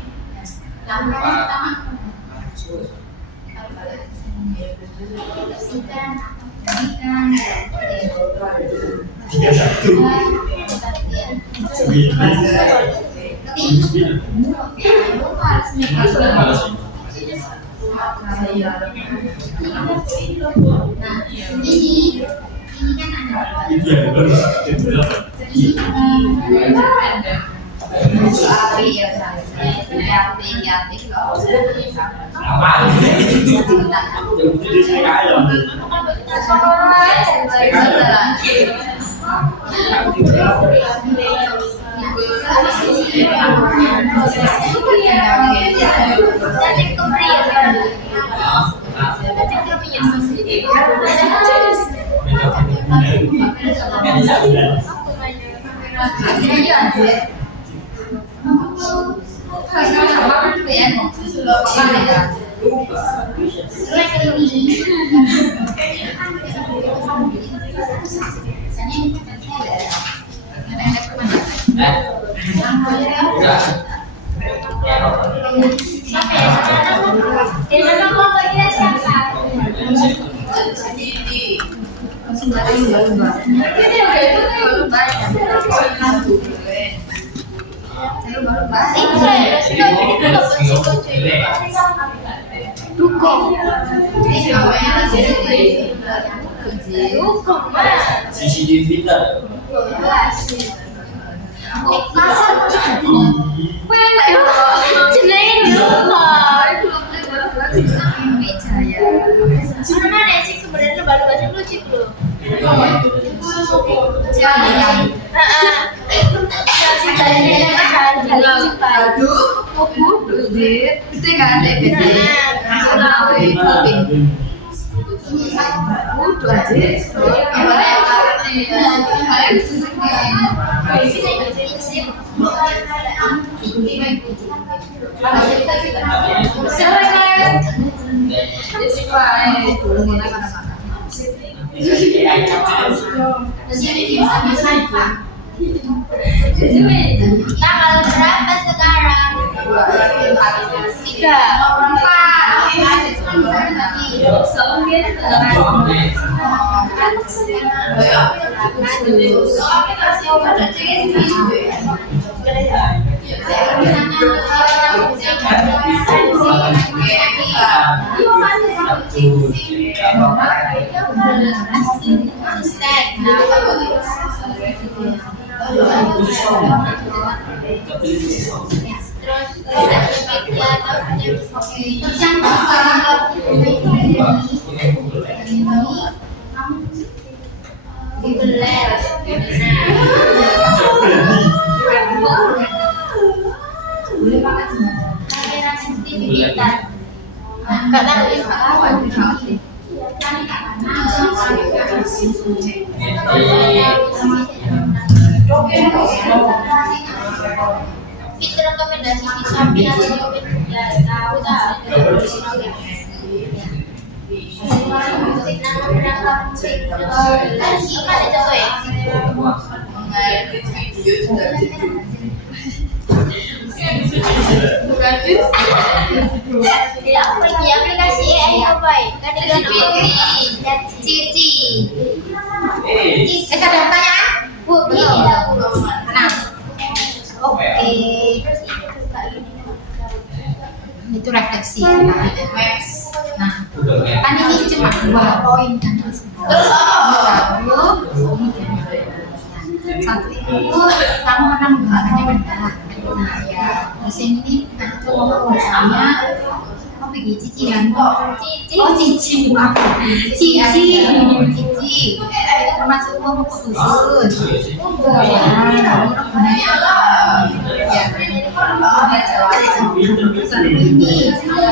Duku CCTV kita. Tanggal berapa sekarang? 3. Fitur rekomendasi di Shopee atau Tokopedia tahu tak? Di aplikasi apa ya? Cici. Ada pertanyaan? Bu, nah. Oke. Itu refleksi. Nah, kan ini cuma 2 poin kan. Terus satu itu kamu menang gambarnya benda. Terus ini itu misalnya pergi cici kan? Cici. Oh cici. Cici. Itu termasuk uang khusus. Ini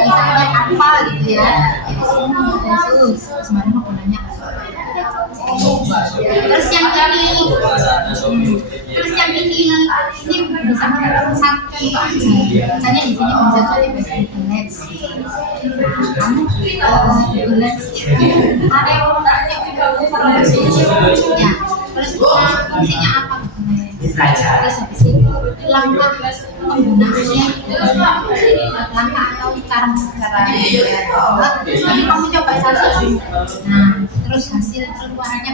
misalnya apa gitu ya? Itu semua khusus. Sebenarnya mau nanya. Terus yang ini bisa satu aja. Misalnya di sini bisa jadi Let's ada yang mau tanya ya, terus fungsinya apa? Terus habis itu langkah penggunaannya, langkah atau cara ini kamu coba satu. Nah, terus hasil keluarannya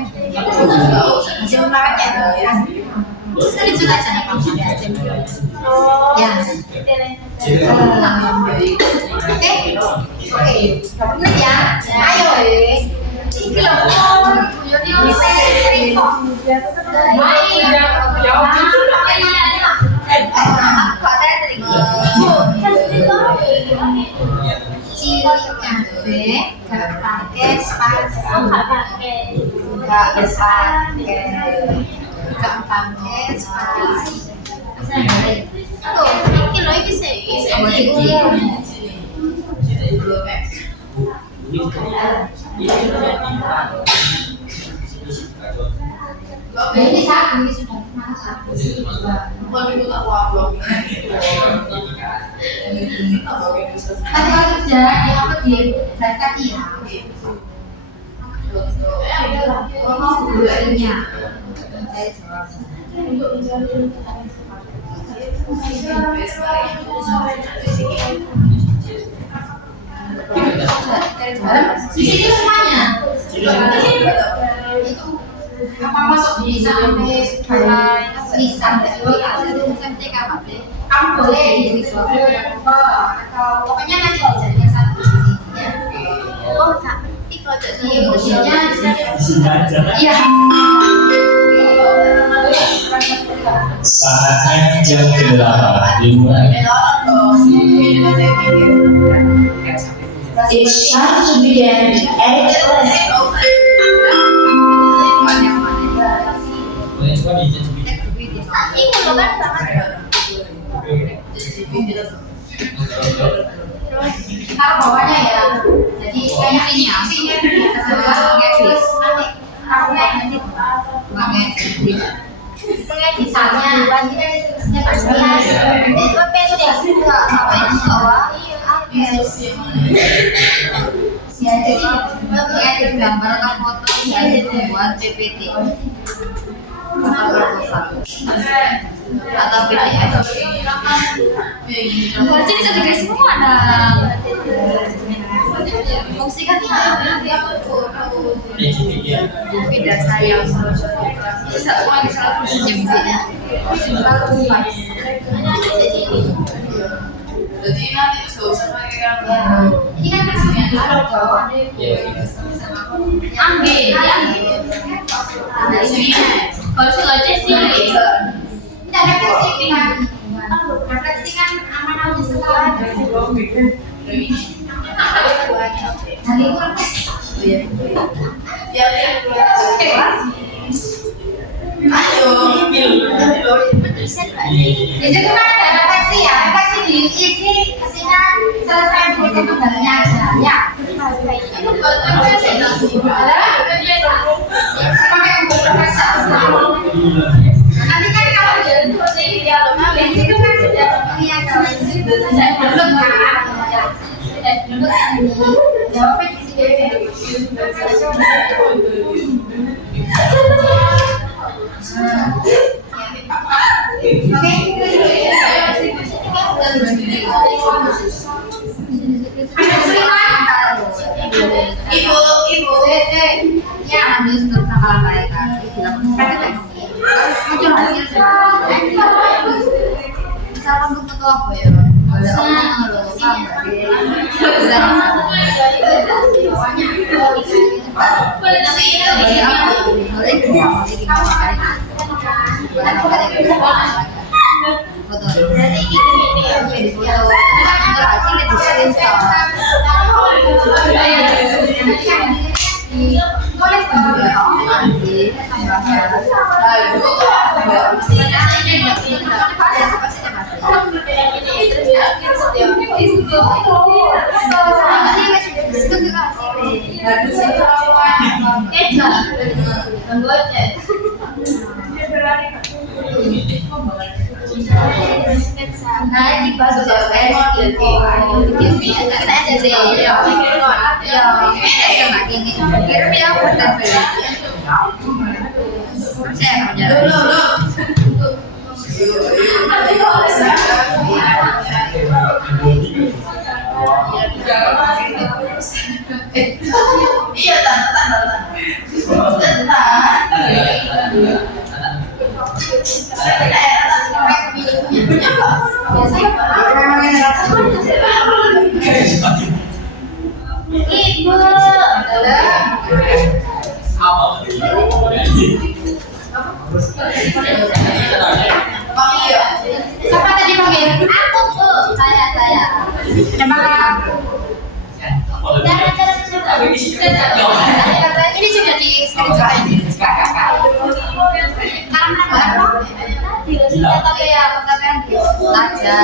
itu juga cara kamu ya. Oke, benar ya. Ayo, ini loh. Ciri kafe gak pakai spasi, gak pakai spasi. Ini loh, ini sih. Ini saat ini sudah masak. Tadi kalau kerja di apa di kaki ya? Mau dulunya. Di sini semuanya. Itu apa masuk bisa sampai lisan kamu boleh di atau pokoknya nanti dijadikan satu ya. Isinya iya. Saatnya jam ke-8 dimulai. It's time to begin the 8th lesson. Kalau bawahnya ya, jadi kayak isinya gratis. Aku nanti misalnya ya jadi gambar atau foto ya buat PPT atau PDF. Berarti bisa dikasih semua ada fungsi kan beda saya bisa fungsinya Jadi nanti itu gak usah pakai gambar. ini kan maksudnya ada Jawa ambil kalau aja sih tidak refleksi kan refleksi kan aman-aman sekolah nanti kurang Ayo, di situ kan ada refleksi ya, refleksi diisi isinya selesai dengan kembalinya aja ya. Itu buat pakai untuk refleksi. Nanti kan kalau di situ kan sudah terlihat kalau di situ sudah belum kan, sudah belum ini jawabnya di sini. Ibu, ya ambil untuk sama mereka. Muncul hasil misalkan untuk foto apa ya? Ada orang loh, iya tanda. Siapa tadi panggil? Aku Bu, saya. Nama ini sudah di screenshot ini. Karena apa? Aja,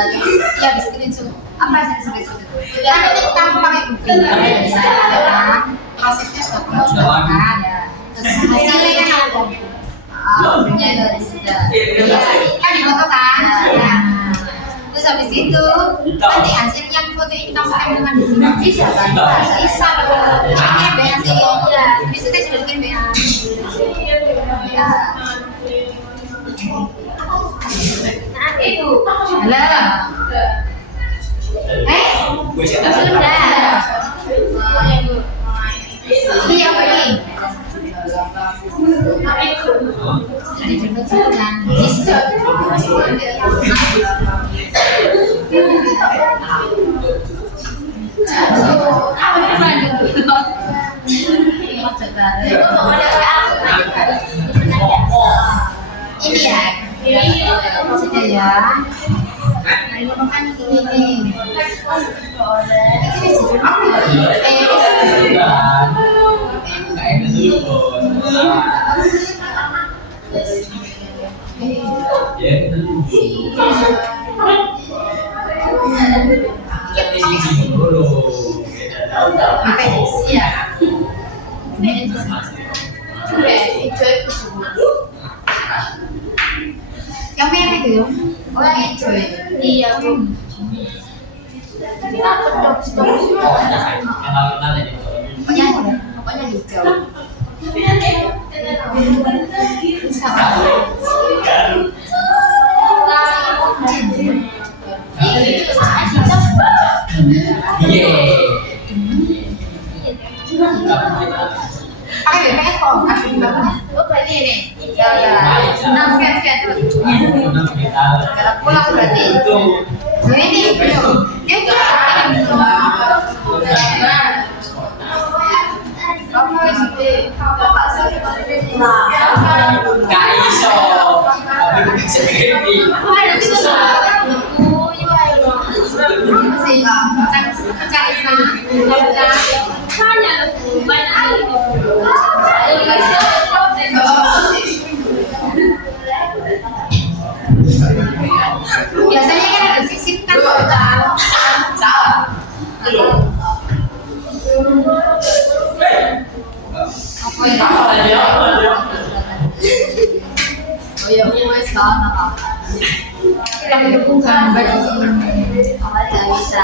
ya di screenshot. Apa sih screenshot itu? Nanti kamu pakai Google. Prosesnya sudah kan ya. Terus hasilnya kan ada. Hasilnya itu sudah. Kan difoto kan? Terus habis itu nanti hasil yang foto ini kamu dengan di sini bisa kan? Bisa dong. Ini BA sih. Ya, bisa kita sudah bikin BA. Ya. Nah, Ibu. Halo. Sudah. Iya, pergi. Jadi berkecuali bisa. Apa Ini ya. Sudah ya. Ini makan ini nih. Ini jujur apa ya? Kayak gitu. Ya, kita dulu. Sampai siap. Yang merah itu ya? Oh yang hijau ya? Iya Bu. Pokoknya hijau. Pakai BPS kok, asing banget. Oh berarti ini. Ya ya. Nah sekian terus. Kalau pulang berarti. Ini belum. Ya Gak iso. Tapi segini. biasanya kan ada sisip kan apa ya? Oh ya, wes banget. Kita mendukung gambar di sini. Awalnya bisa.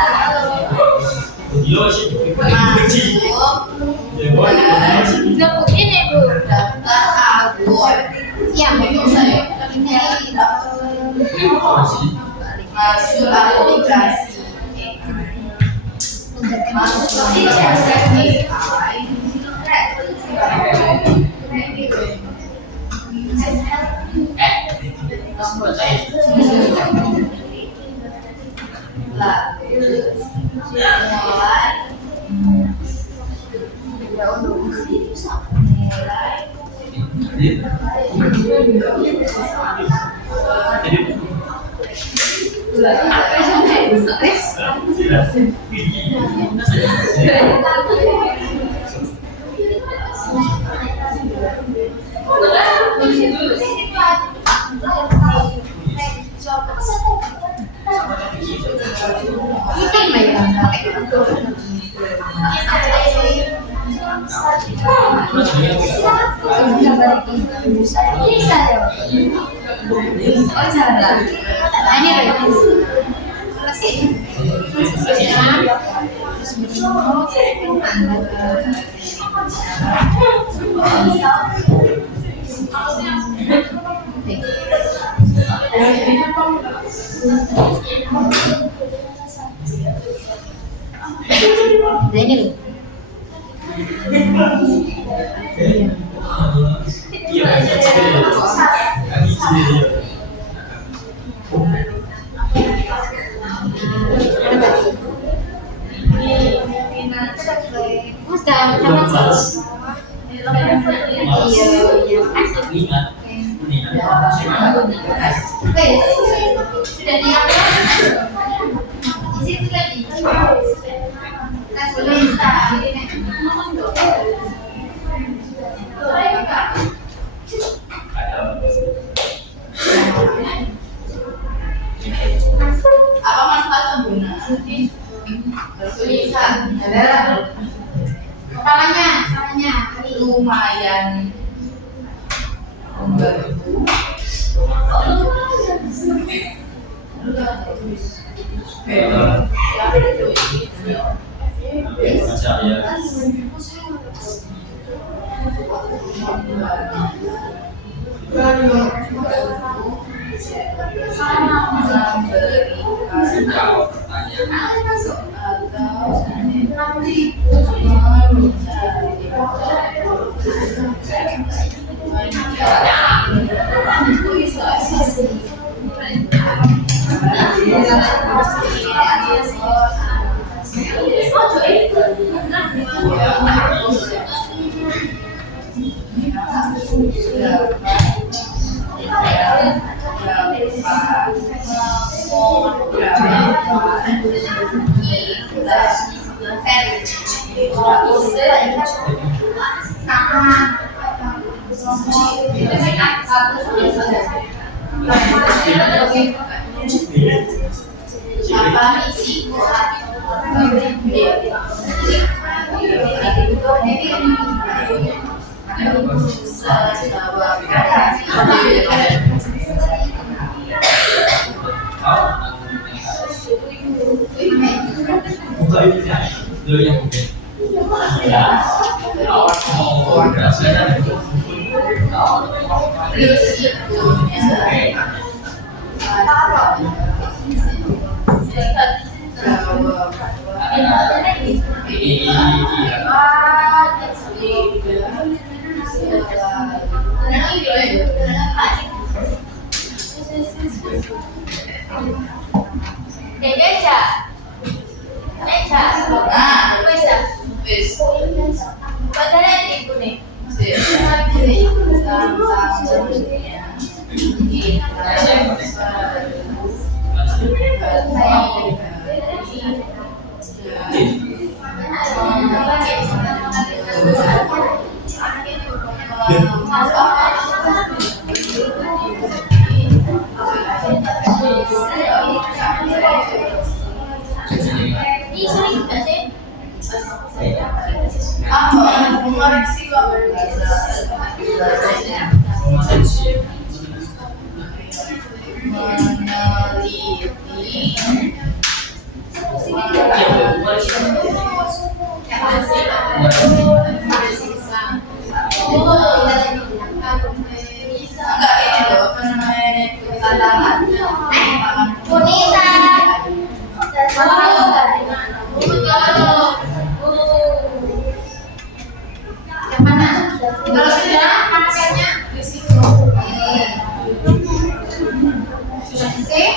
Gabung ini Bu. Daftar kabur. Yang betul saya. Ini masuk aplikasi. Masuk aplikasi. Apa manfaat penggunaan? Tulisan ada kepalanya lumayan membantu. Buka itu ya, dulu yang mungkin. Ya, awas mau berhasilnya itu. Mengoreksi kok. Kalau sudah, mana pennya? Di situ. Sudah sih?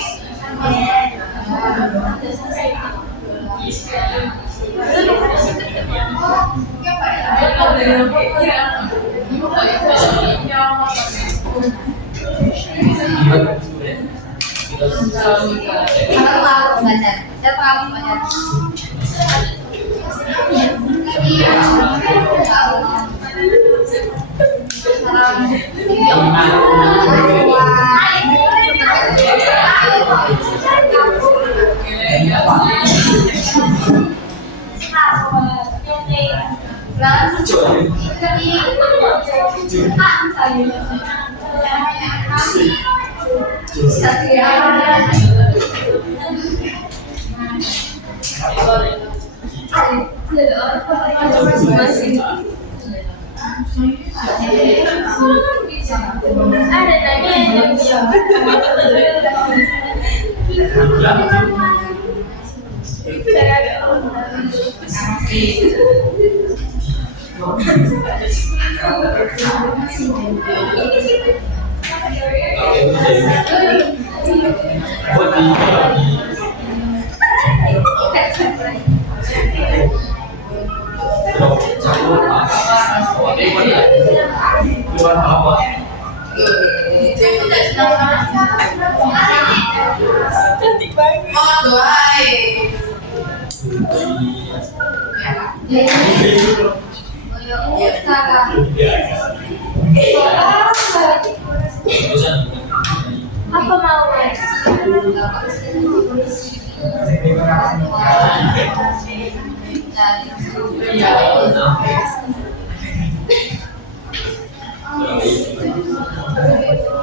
Apa mau?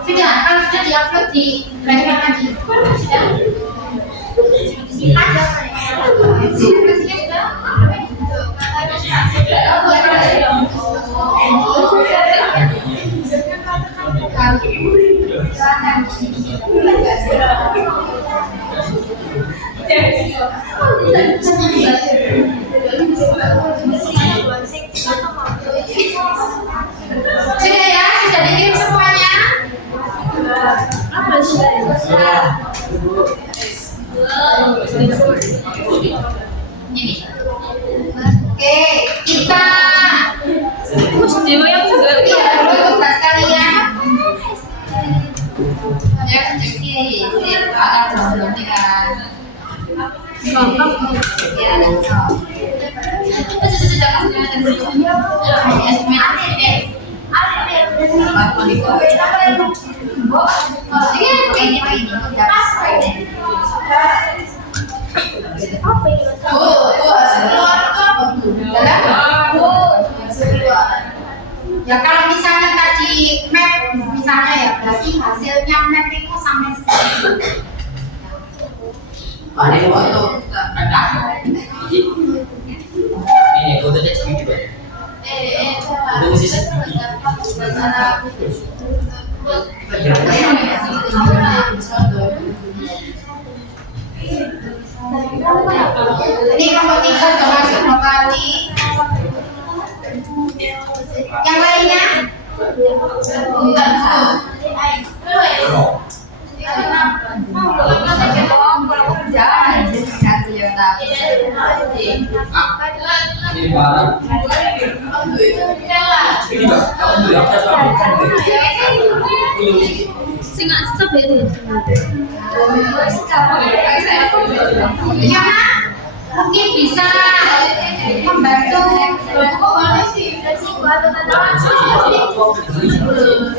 Sudah, kalau sudah diupload di Drive lagi. Sudah? Ada. Sudah ya, sudah dikirim semuanya. Apa sih? Ya kalau misalnya tadi map misalnya ya berarti hasilnya map itu sampai segini. Ada yang waktu ini fotonya segini Pak. Itu mesti segini. Ini nomor 3 termasuk 2 kali. Yang lainnya? Ini barang. Ini Pak, kamu berapa tahun? Singa stop ya. Iya, mungkin bisa membantu.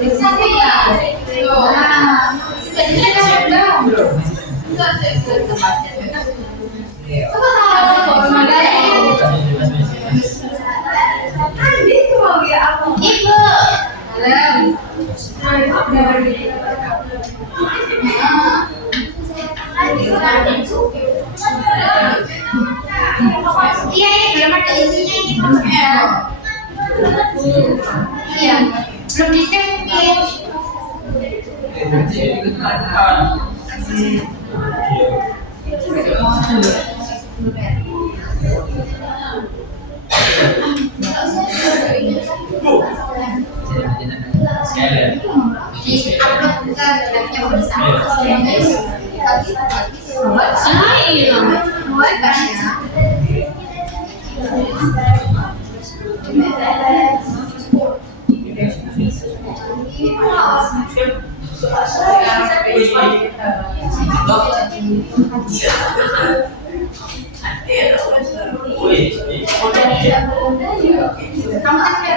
Bisa sih ya. Iya, ini belum ada isinya ini maksudnya. Iya, belum di save mungkin. Di upload ke drive-nya bisa. Kamu tadi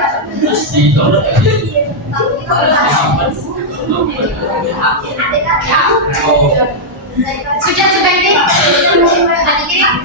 berapa? Sudah ini? Tadi kirim?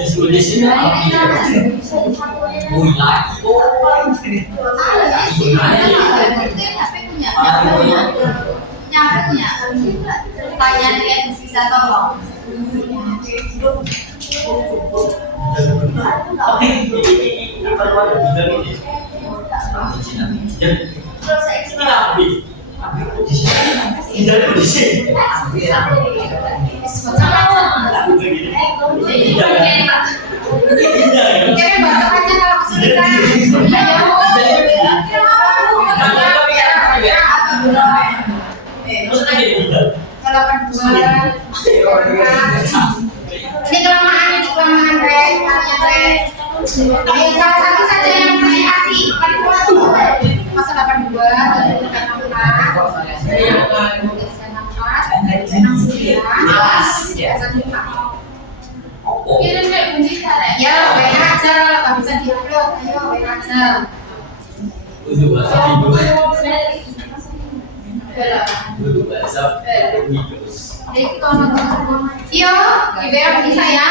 Di sini mulai Ini kelamaan Rek, ayo salah satu saja yang saya kasih masa 82 ya, main aja, nggak bisa diupload, ayo main aja. Iyo, Ibera bisa ya?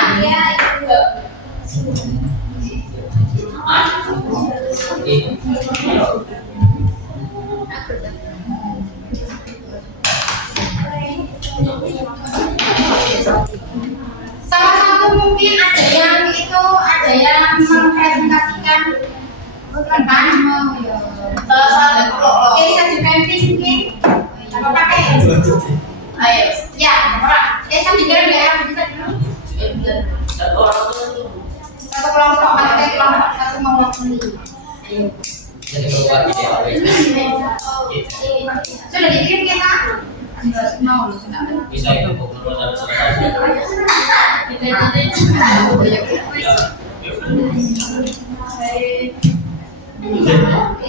Salah satu mungkin ada yang mempresentasikan kan oke, saya dipamping mungkin apa pakai ayo ya orang saya juga bisa dulu satu kelompok pakai kelompok satu mewakili ayo sudah dikirim kita mau bisa itu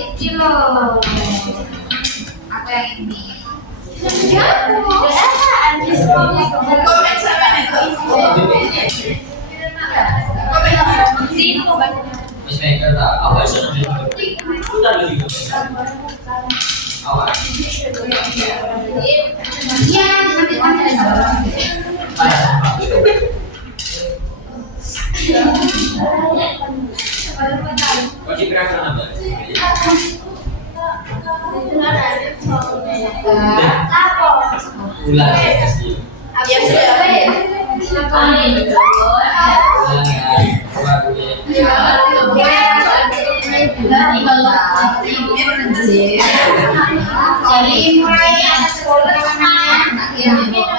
ini loh apa yang ini Peacemaker tak apa sih udah lebih awal iya nanti Kau berapa nama? Bulan jadi mulai ada sekolah sampai sudah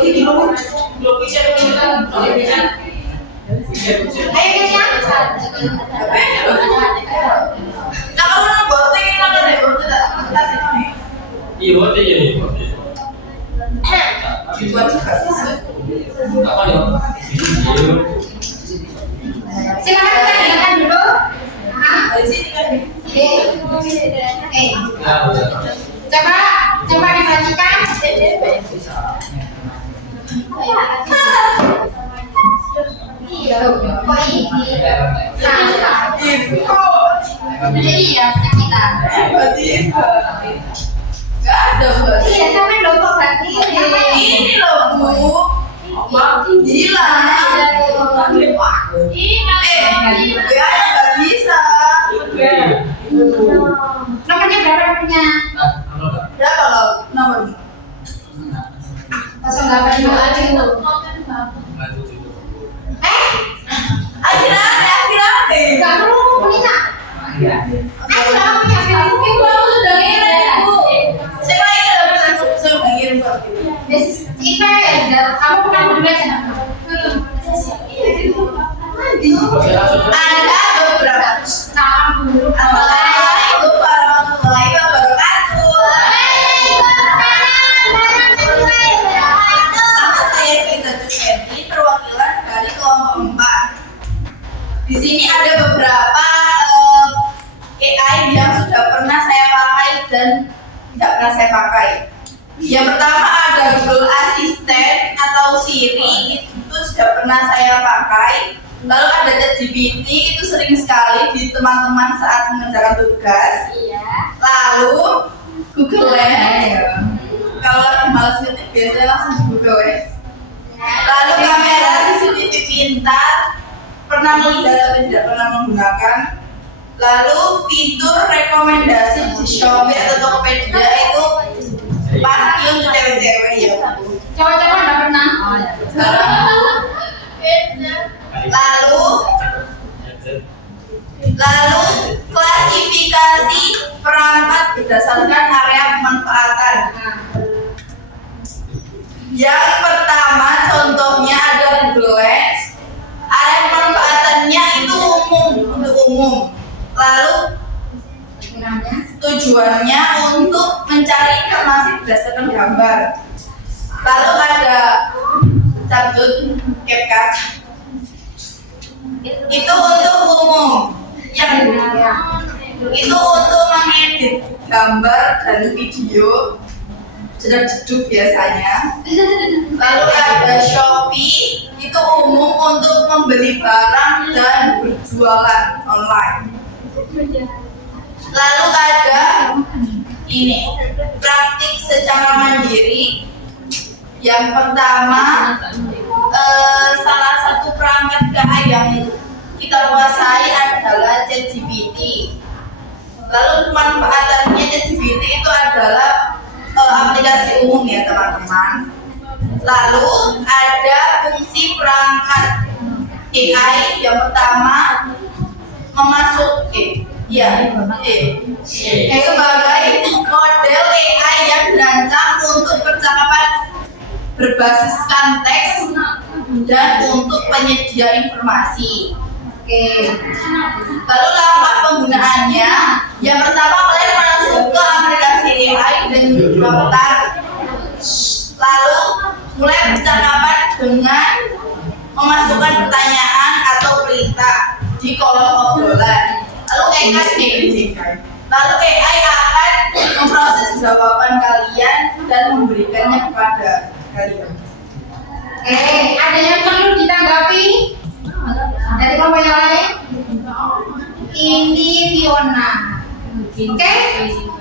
Ayo Kesha. Iya, bote ya, bote. Apa ya? Silakan kita dengarkan dulu. Oke. Ya, udah. Coba diperhatikan. Iya, kok ini salah. Jadi ya kita. Iya, sampai lupa berarti. Ini loh Bu. Gila. Ya nggak bisa. Nomornya berapa nomornya? Berapa lo nomornya? 082. Akhirnya. Enggak perlu Nisa. Ayo kamu punya Facebook. Aku sudah ngirim Bu. Saya ngirim Bu. Yes, Ika ya, kamu bukan berdua aja. Ada beberapa. Salam dulu. Assalamualaikum warahmatullahi wabarakatuh. Nama saya Pinta Jusenti, perwakilan dari kelompok 4. Di sini ada beberapa AI yang sudah pernah saya pakai dan tidak pernah saya pakai. Yang pertama ada Google Assistant atau Siri, itu sudah pernah saya pakai. Lalu ada ChatGPT, itu sering sekali di teman-teman saat mengerjakan tugas. Lalu Google Lens, kalau lagi malas ngetik biasanya langsung di Google Lens. Lalu kamera CCTV pintar, pernah melihat tapi tidak pernah menggunakan. Lalu fitur rekomendasi di Shopee atau Tokopedia itu pasti untuk cewek-cewek ya. Cowok-cowok enggak pernah. Lalu klasifikasi perangkat berdasarkan area pemanfaatan. Yang pertama contohnya ada Google Lens. Area pemanfaatannya itu untuk umum. Lalu tujuannya untuk mencari informasi berdasarkan gambar. Lalu ada Capcut, CapCut. Itu untuk umum. Yang itu untuk mengedit gambar dan video sedang jeduk biasanya. Lalu ada Shopee, itu umum untuk membeli barang dan berjualan online. Lalu ada ini praktik secara mandiri. Yang pertama salah satu perangkat AI yang kita kuasai adalah ChatGPT. Lalu pemanfaatannya ChatGPT itu adalah aplikasi umum ya teman-teman. Lalu ada fungsi perangkat AI yang pertama sebagai model AI yang dirancang untuk percakapan berbasiskan teks dan untuk penyedia informasi. Lalu langkah penggunaannya, yang pertama kalian masuk ke aplikasi AI dan daftar. Lalu mulai percakapan dengan memasukkan pertanyaan atau perintah di kolom obrolan. Lalu AI akan memproses jawaban kalian dan memberikannya kepada kalian. Ada yang perlu ditanggapi dari kelompok yang lain? Ini Fiona.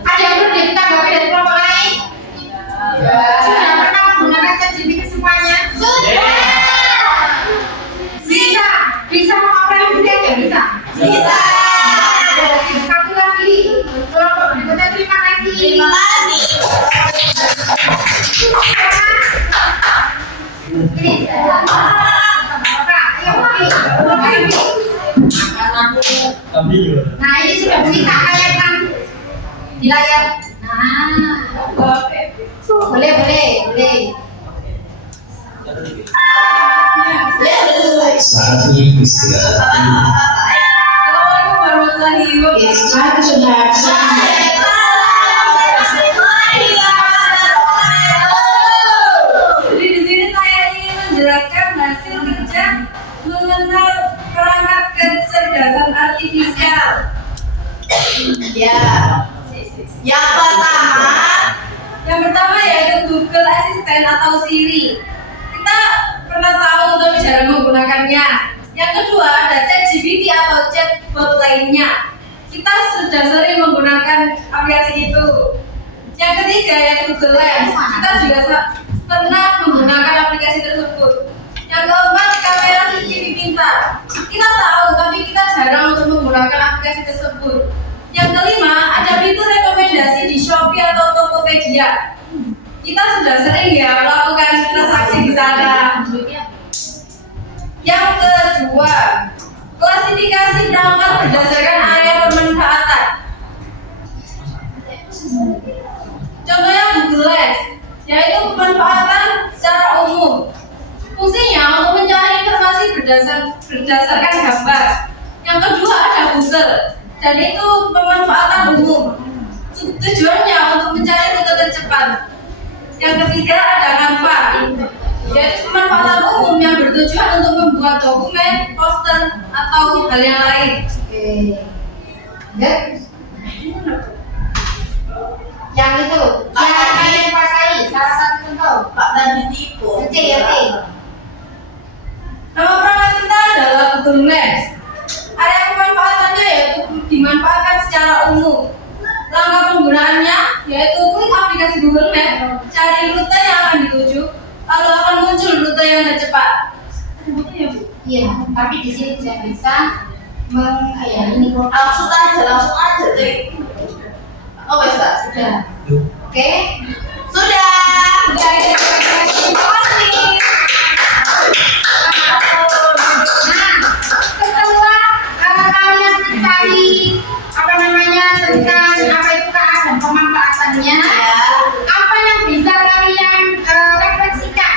Ada yang perlu ditanggapi dari kelompok lain? Sudah pernah menggunakan ChatGPT semuanya? Sudah. Bisa mengoperasikan ya bisa? Bisa. Satu lagi, kelompok berikutnya terima kasih. Terima kasih. Ini nah ini sudah bisa layar kan di layar. Nah boleh. Ya sudah selesai. Saatnya istirahat. Assalamualaikum warahmatullahi wabarakatuh. It's time to have some Jadi di sini saya ingin menjelaskan hasil kerja mengenal perangkat kecerdasan artifisial. Ya, yang pertama yaitu Google Assistant atau Siri. Kita pernah tahu tapi jarang menggunakannya. Yang kedua ada ChatGPT atau chatbot lainnya. Kita sudah sering menggunakan aplikasi itu. Yang ketiga yaitu Google Lens. Kita juga pernah menggunakan aplikasi tersebut. Yang keempat kamera CCTV pintar. Kita tahu tapi kita jarang untuk menggunakan aplikasi tersebut. Yang kelima ada fitur rekomendasi di Shopee atau Tokopedia. Kita sudah sering ya melakukan transaksi di sana. Yang kedua, klasifikasi perangkat berdasarkan area pemanfaatan. Contohnya Google Lens, yaitu pemanfaatan secara umum. Fungsinya untuk mencari informasi berdasarkan gambar. Yang kedua ada Google, dan itu pemanfaatan umum. Tujuannya untuk mencari rute tercepat. Yang ketiga ada Canva, yaitu pemanfaatan umum yang bertujuan untuk membuat dokumen, poster, atau hal yang lain. Oke. Yang itu, yang dikuasai salah satu contoh. Pak tadi tipu. Oke. Nama perangkat kita adalah Google Maps. Area pemanfaatannya yaitu dimanfaatkan secara umum. Langkah penggunaannya yaitu klik aplikasi Google Maps, cari rute yang akan dituju, lalu akan muncul rute yang tercepat. Iya, tapi di sini tidak bisa ini kok. Langsung aja deh. Oh wes tak? Sudah. Oke. Sudah. Nah, setelah kalian mencari tentang apa itu KA dan pemanfaatannya, apa yang bisa kalian refleksikan?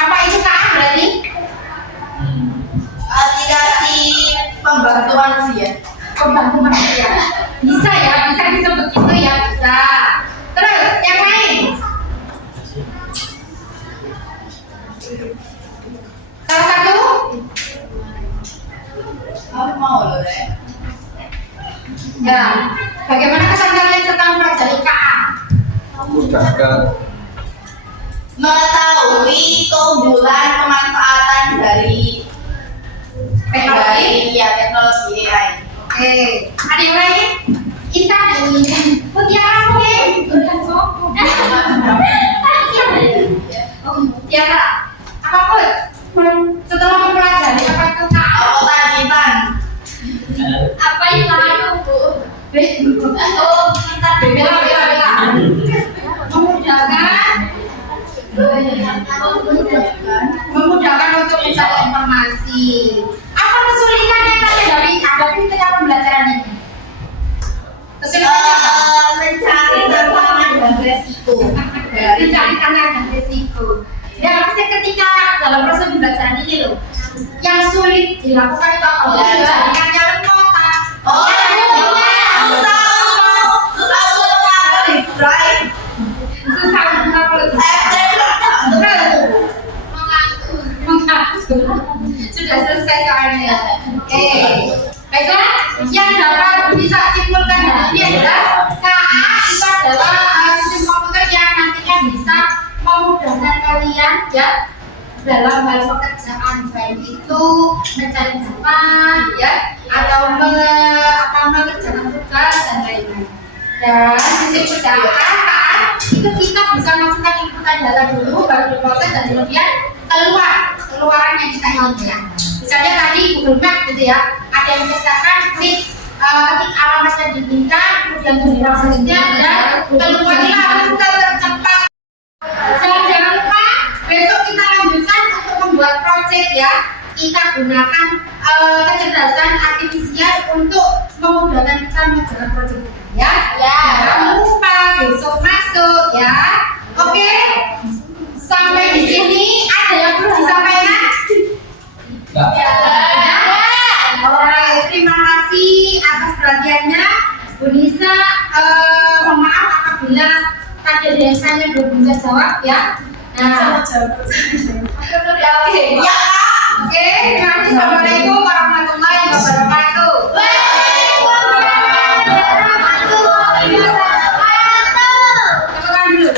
Apa itu KA berarti? Aplikasi pembantu manusia. Pembantu manusia. Bisa ya, bisa disebut gitu ya, bisa. Terus yang lain? Salah satu? Kamu mau loh deh. Ya. Bagaimana kesan kalian setelah mempelajari KA? Mudahkan. Mengetahui keunggulan pemanfaatan dari teknologi AI. Oke. Ada yang lain? Kita ini. Mutiara mungkin? Mutiara. Apa pun? Setelah mempelajari apa itu KA? Akuntan. Apa itu Bu? Oh, kita bela. Memudahkan untuk mencari informasi. Apa kesulitan yang kalian hadapi ketika pembelajaran ini? Kesulitannya apa? Mencari tantangan dan resiko. Mencari tantangan dan resiko. Ya, pasti ketika dalam proses pembelajaran ini loh, yang sulit dilakukan itu apa? Menjadikan jalan kota. Susah untuk mengatur drive. Susah untuk mengatur. Sudah selesai soalnya. Oke. Baiklah, yang dapat bisa simpulkan hari ini adalah KA itu adalah sistem komputer yang nantinya bisa memudahkan kalian ya dalam hal pekerjaan, baik itu mencari tempat ya atau mengerjakan tugas dan lain-lain. Dan sistem perjalanan itu kita bisa masukkan inputan data dulu, baru diproses dan kemudian keluaran yang kita inginkan. Misalnya tadi Google Map gitu ya, ada yang menciptakan ketik alamat yang diinginkan, kemudian tunggu prosesnya dan keluarlah rute tercepat. Dan jangan lupa besok kita lanjutkan untuk membuat project ya. Kita gunakan kecerdasan artifisial untuk memudahkan kita mengerjakan project kita ya. Jangan lupa besok masuk ya. Oke. semuanya belum bisa jawab ya. Nah, oke, ya. Oke, terima kasih. Assalamualaikum warahmatullahi wabarakatuh. Waalaikumsalam warahmatullahi wabarakatuh. Tepuk tangan dulu.